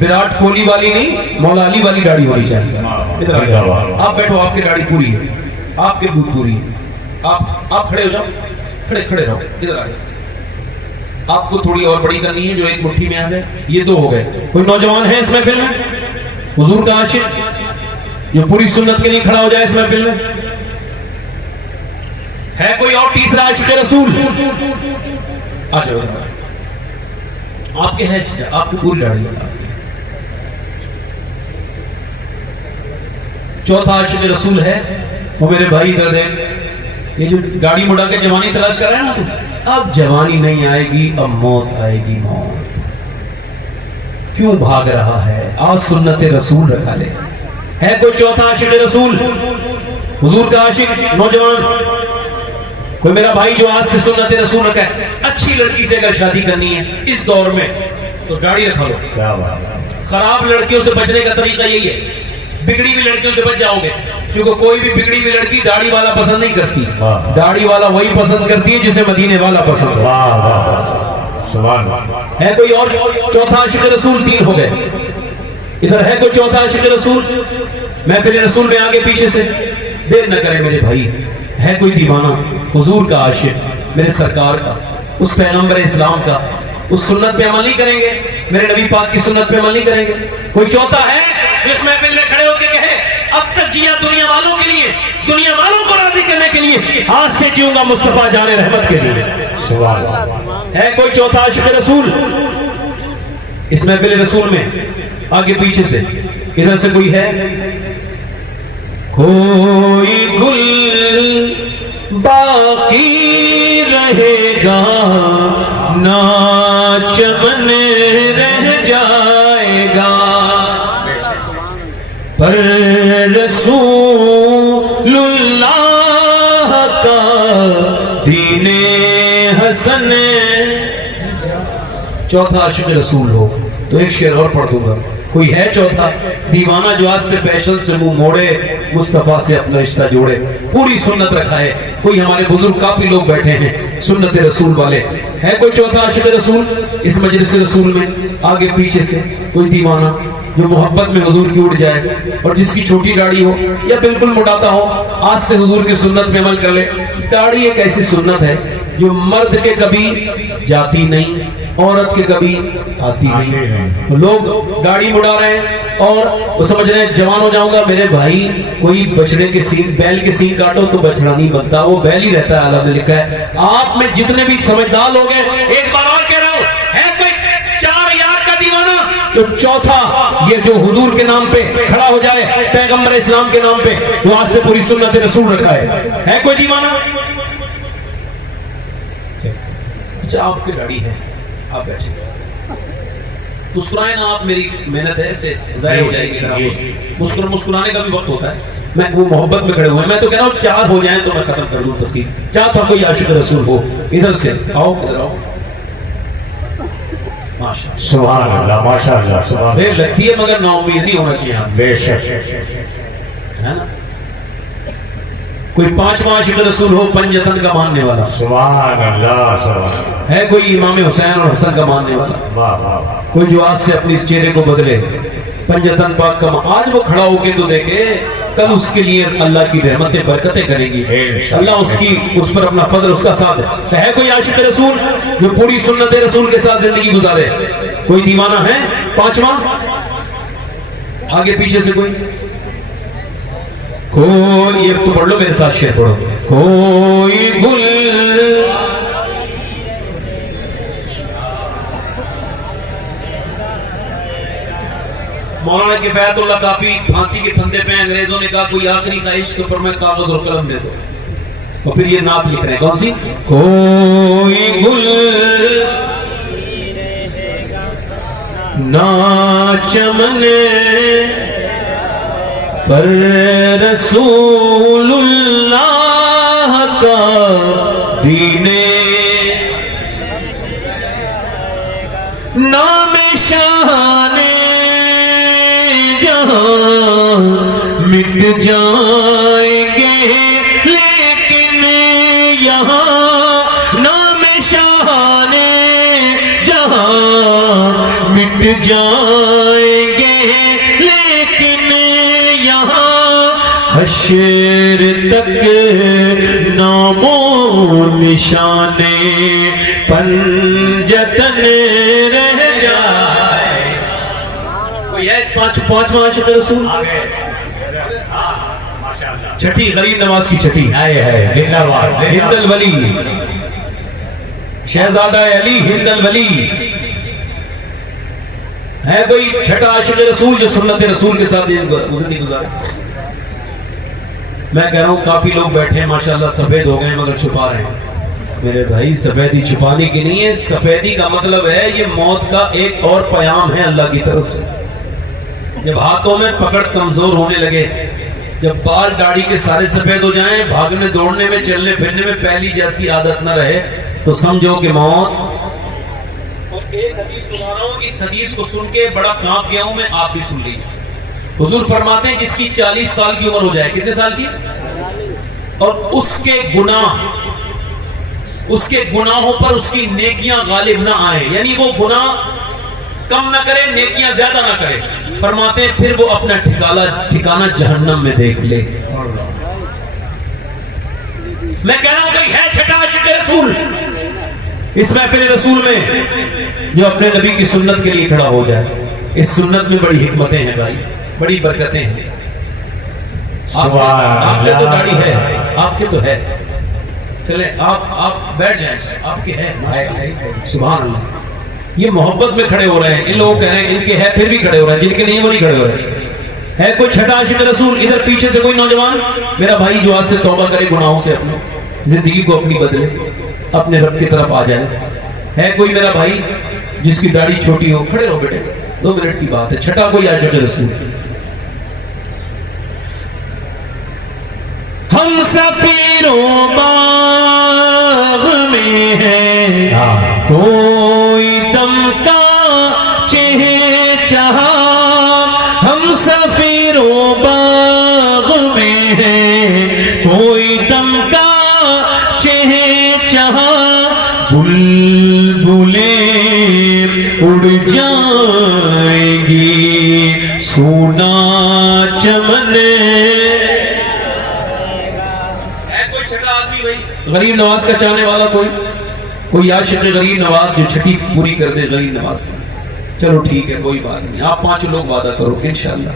وراٹ کوہلی والی نہیں، مولا علی والی داڑھی ہونی چاہیے۔ ادھر آ جاؤ، آپ بیٹھو، آپ کی داڑھی پوری ہے، آپ کے دودھ پوری ہے، آپ کھڑے ہو جاؤ، کھڑے رہو، ادھر آ جاؤ۔ آپ کو تھوڑی اور بڑی کرنی ہے جو ایک مٹھی میں آ جائے۔ یہ دو ہو گئے۔ کوئی نوجوان ہے اس محفل میں حضور کا عاشق جو پوری سنت کے لیے کھڑا ہو جائے اس محفل میں؟ ہے کوئی اور تیسرا عاشق رسول؟ آ جاؤ، آپ کے ہے، آپ کو پوری داڑھی ہے۔ چوتھا عاشق رسول ہے وہ میرے بھائی ادھر دیکھ، یہ جو گاڑی مڑا کے جوانی تلاش کر رہے ہیں نا تو، اب جوانی نہیں آئے گی، اب موت آئے گی، موت۔ کیوں بھاگ رہا ہے؟ آج سنت رسول رکھا لے۔ ہے کوئی چوتھا عاشق رسول، حضور کا عاشق نوجوان؟ کوئی میرا بھائی جو آج سے سنت رسول رکھا ہے؟ اچھی لڑکی سے اگر شادی کرنی ہے اس دور میں تو گاڑی رکھا لو۔ کیا بات ہے۔ خراب لڑکیوں سے بچنے کا طریقہ یہی ہے، بگڑی ہوئی لڑکیوں سے بچ جاؤ گے، کیونکہ کوئی بھی بگڑی ہوئی لڑکی داڑھی والا پسند نہیں کرتی، داڑھی والا وہی پسند کرتی ہے جسے مدینے والا پسند ہے۔ سبحان اللہ۔ ہے کوئی اور چوتھا عاشق رسول؟ تین ہو گئے۔ ادھر ہے کوئی چوتھا عاشق رسول؟ محفل رسول میں آگے پیچھے سے دیر نہ کرے میرے بھائی۔ ہے کوئی دیوانہ حضور کا عاشق، میرے سرکار کا، اس پیغمبر اسلام کا؟ اس سنت پہ عمل نہیں کریں گے، میرے نبی پاک کی سنت پہ عمل نہیں کریں گے؟ کوئی چوتھا ہے جو اس محفل میں کھڑے ہو کے کہے اب تک جیا دنیا والوں کے لیے، دنیا والوں کو راضی کرنے کے لیے، آج سے جیوں گا مصطفیٰ جان رحمت کے لیے؟ سبحان اللہ۔ ہے کوئی چوتھا عاشق رسول اس محفل رسول میں؟ آگے پیچھے سے ادھر سے کوئی ہے؟ کوئی گل باقی رہے گا نہ چمن رہ جائے گا، پر رسول اللہ کا دین حسن۔ چوتھا عاشق رسول ہو تو ایک شعر اور پڑھ دوں گا۔ کوئی ہے چوتھا دیوانہ جو آج سے فیشن سے منہ موڑے، مصطفیٰ سے اپنا رشتہ جوڑے، پوری سنت رکھا ہے؟ کوئی ہمارے بزرگ کافی لوگ بیٹھے ہیں سنت رسول والے۔ ہے کوئی چوتھا عاشق رسول اس مجلس رسول میں؟ آگے پیچھے سے کوئی دیوانہ جو محبت میں حضور کی اڑ جائے اور جس کی چھوٹی داڑھی ہو یا بالکل مٹاتا ہو، آج سے حضور کی سنت پہ عمل کر لے۔ داڑھی ایک ایسی سنت ہے جو مرد کے کبھی جاتی نہیں، عورت کے کبھی آتی نہیں۔ لوگ گاڑی مڑا رہے ہیں اور وہ سمجھ رہے ہیں جوان ہو جاؤں گا۔ میرے بھائی کوئی بچڑے کے سین، بیل کے سین کاٹو تو بچڑا نہیں بنتا، وہ بیل ہی رہتا ہے، اللہ نے لکھا ہے۔ آپ میں جتنے بھی سمجھدار لوگ ہیں، ایک بار اور کہہ رہا ہوں، ہے کوئی چار یار کا دیوانہ تو چوتھا یہ جو حضور کے نام پہ کھڑا ہو جائے پیغمبر اسلام کے نام پہ وہ آج سے پوری سنت رسول رکھا ہے کوئی دیوانہ؟ اچھا آپ کی گاڑی ہے آپ بیٹھے مسکرائیں نا آپ میری محنت ہے اسے ضائع ہو جائے گی مسکرانے کا بھی وقت ہوتا ہے میں وہ محبت میں کھڑے ہوئے ہیں میں تو کہہ رہا ہوں 4 ہو جائیں تو میں ختم کر دوں تقریر 4 تھا کوئی عاشق رسول ہو ادھر سے آؤ ادھر آؤ ماشاءاللہ سبحان اللہ ماشاءاللہ سبحان دیر لگتی ہے مگر نا امید نہیں ہونا چاہیے آپ بے شک ہے نا کوئی 5 عاشق رسول ہو پنجتن کا ماننے والا سبحان اللہ سبحان ہے کوئی امام حسین اور حسن کا ماننے والا واہ واہ کوئی جو آج سے اپنی چہرے کو بدلے پنجتن پاک کا آج وہ کھڑا ہو کے تو دیکھے کل اس کے لیے اللہ کی رحمتیں برکتیں کریں گی اللہ اس پر اپنا فضل اس کا ساتھ ہے کوئی عاشق رسول جو پوری سنت رسول کے ساتھ زندگی گزارے کوئی دیوانہ ہے 5واں آگے پیچھے سے کوئی ایک تو پڑھ لو میرے ساتھ شعر پڑھو کوئی گل مولانا کفایت اللہ کافی پھانسی کے پھندے پہ انگریزوں نے کہا کوئی آخری خواہش تو پر میں کاغذ اور قلم دے دو اور پھر یہ نعت لکھ رہے ہیں کون سی کوئی گل نہ چمن پر رسول اللہ کا دین نام شان مٹ جائیں گے لیکن یہاں نام شان جہاں مٹ جائیں گے لیکن یہاں حشر تک نام و نشان پنجتن رہ جائے کوئی ہے 5واں عاشق رسول چھٹی غریب نواز کی چھٹی زندہ باد ہند الولی شہزادہ علی ہند الولی ہے کوئی چھٹا عاشق رسول جو سنت رسول کے ساتھ زندگی گزارے میں کہہ رہا ہوں کافی لوگ بیٹھے ہیں ماشاءاللہ سفید ہو گئے ہیں مگر چھپا رہے ہیں میرے بھائی سفیدی چھپانے کی نہیں ہے سفیدی کا مطلب ہے یہ موت کا ایک اور پیام ہے اللہ کی طرف سے جب ہاتھوں میں پکڑ کمزور ہونے لگے جب بال داڑھی کے سارے سفید ہو جائیں بھاگنے دوڑنے میں چلنے پھرنے میں پہلی جیسی عادت نہ رہے تو سمجھو کہ موت اور ایک حدیث سنا رہا ہوں اس حدیث کو سن کے بڑا کانپ گیا ہوں میں آپ بھی سن لیجیے حضور فرماتے ہیں جس کی 40 سال کی عمر ہو جائے کتنے سال کی اور اس کے گناہوں پر اس کی نیکیاں غالب نہ آئیں یعنی وہ گناہ کم نہ کرے نیکیاں زیادہ نہ کرے فرماتے ہیں پھر وہ اپنا ٹھکانہ جہنم میں دیکھ لے میں کہہ رہا ہوں بھائی ہے چھٹا عاشق رسول اس محفل رسول میں جو اپنے نبی کی سنت کے لیے کھڑا ہو جائے اس سنت میں بڑی حکمتیں ہیں بھائی بڑی برکتیں ہیں آپ کے تو داڑھی ہے آپ کے تو ہے چلیں آپ بیٹھ جائیں آپ کے ہے سبحان اللہ یہ محبت میں کھڑے ہو رہے ہیں ان لوگوں کہہ رہے ہیں ان کے ہے پھر بھی کھڑے ہو رہے ہیں جن کے نہیں وہ نہیں کھڑے ہو رہے ہے کوئی چھٹا عاشق رسول ادھر پیچھے سے کوئی نوجوان میرا بھائی جو آج سے توبہ کرے گناہوں سے اپنی زندگی کو اپنی بدلے اپنے رب کی طرف آ جائے ہے کوئی میرا بھائی جس کی داڑھی چھوٹی ہو کھڑے رہو بیٹے 2 منٹ کی بات ہے چھٹا کوئی عاشق رسول ہم سفیروں باغ میں ہیں کوئی دم کا چہچہا ہم سفیروں باغ میں ہیں کوئی دم کا چہچہا بلبلیں اڑ جائیں گی سونا چمن غریب نواز کا چاہنے والا کوئی عاشق غریب نواز جو چھٹی پوری کر دے غریب نواز کا چلو ٹھیک ہے کوئی بات نہیں آپ 5 لوگ وعدہ کرو انشاءاللہ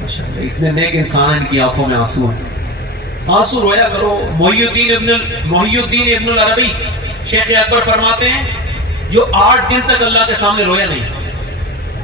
ماشاءاللہ اتنے نیک انسان ہیں ان کی آنکھوں میں آنسو ہیں آنسو رویا کرو محی الدین ابن العربی شیخ اکبر فرماتے ہیں جو 8 دن تک اللہ کے سامنے رویا نہیں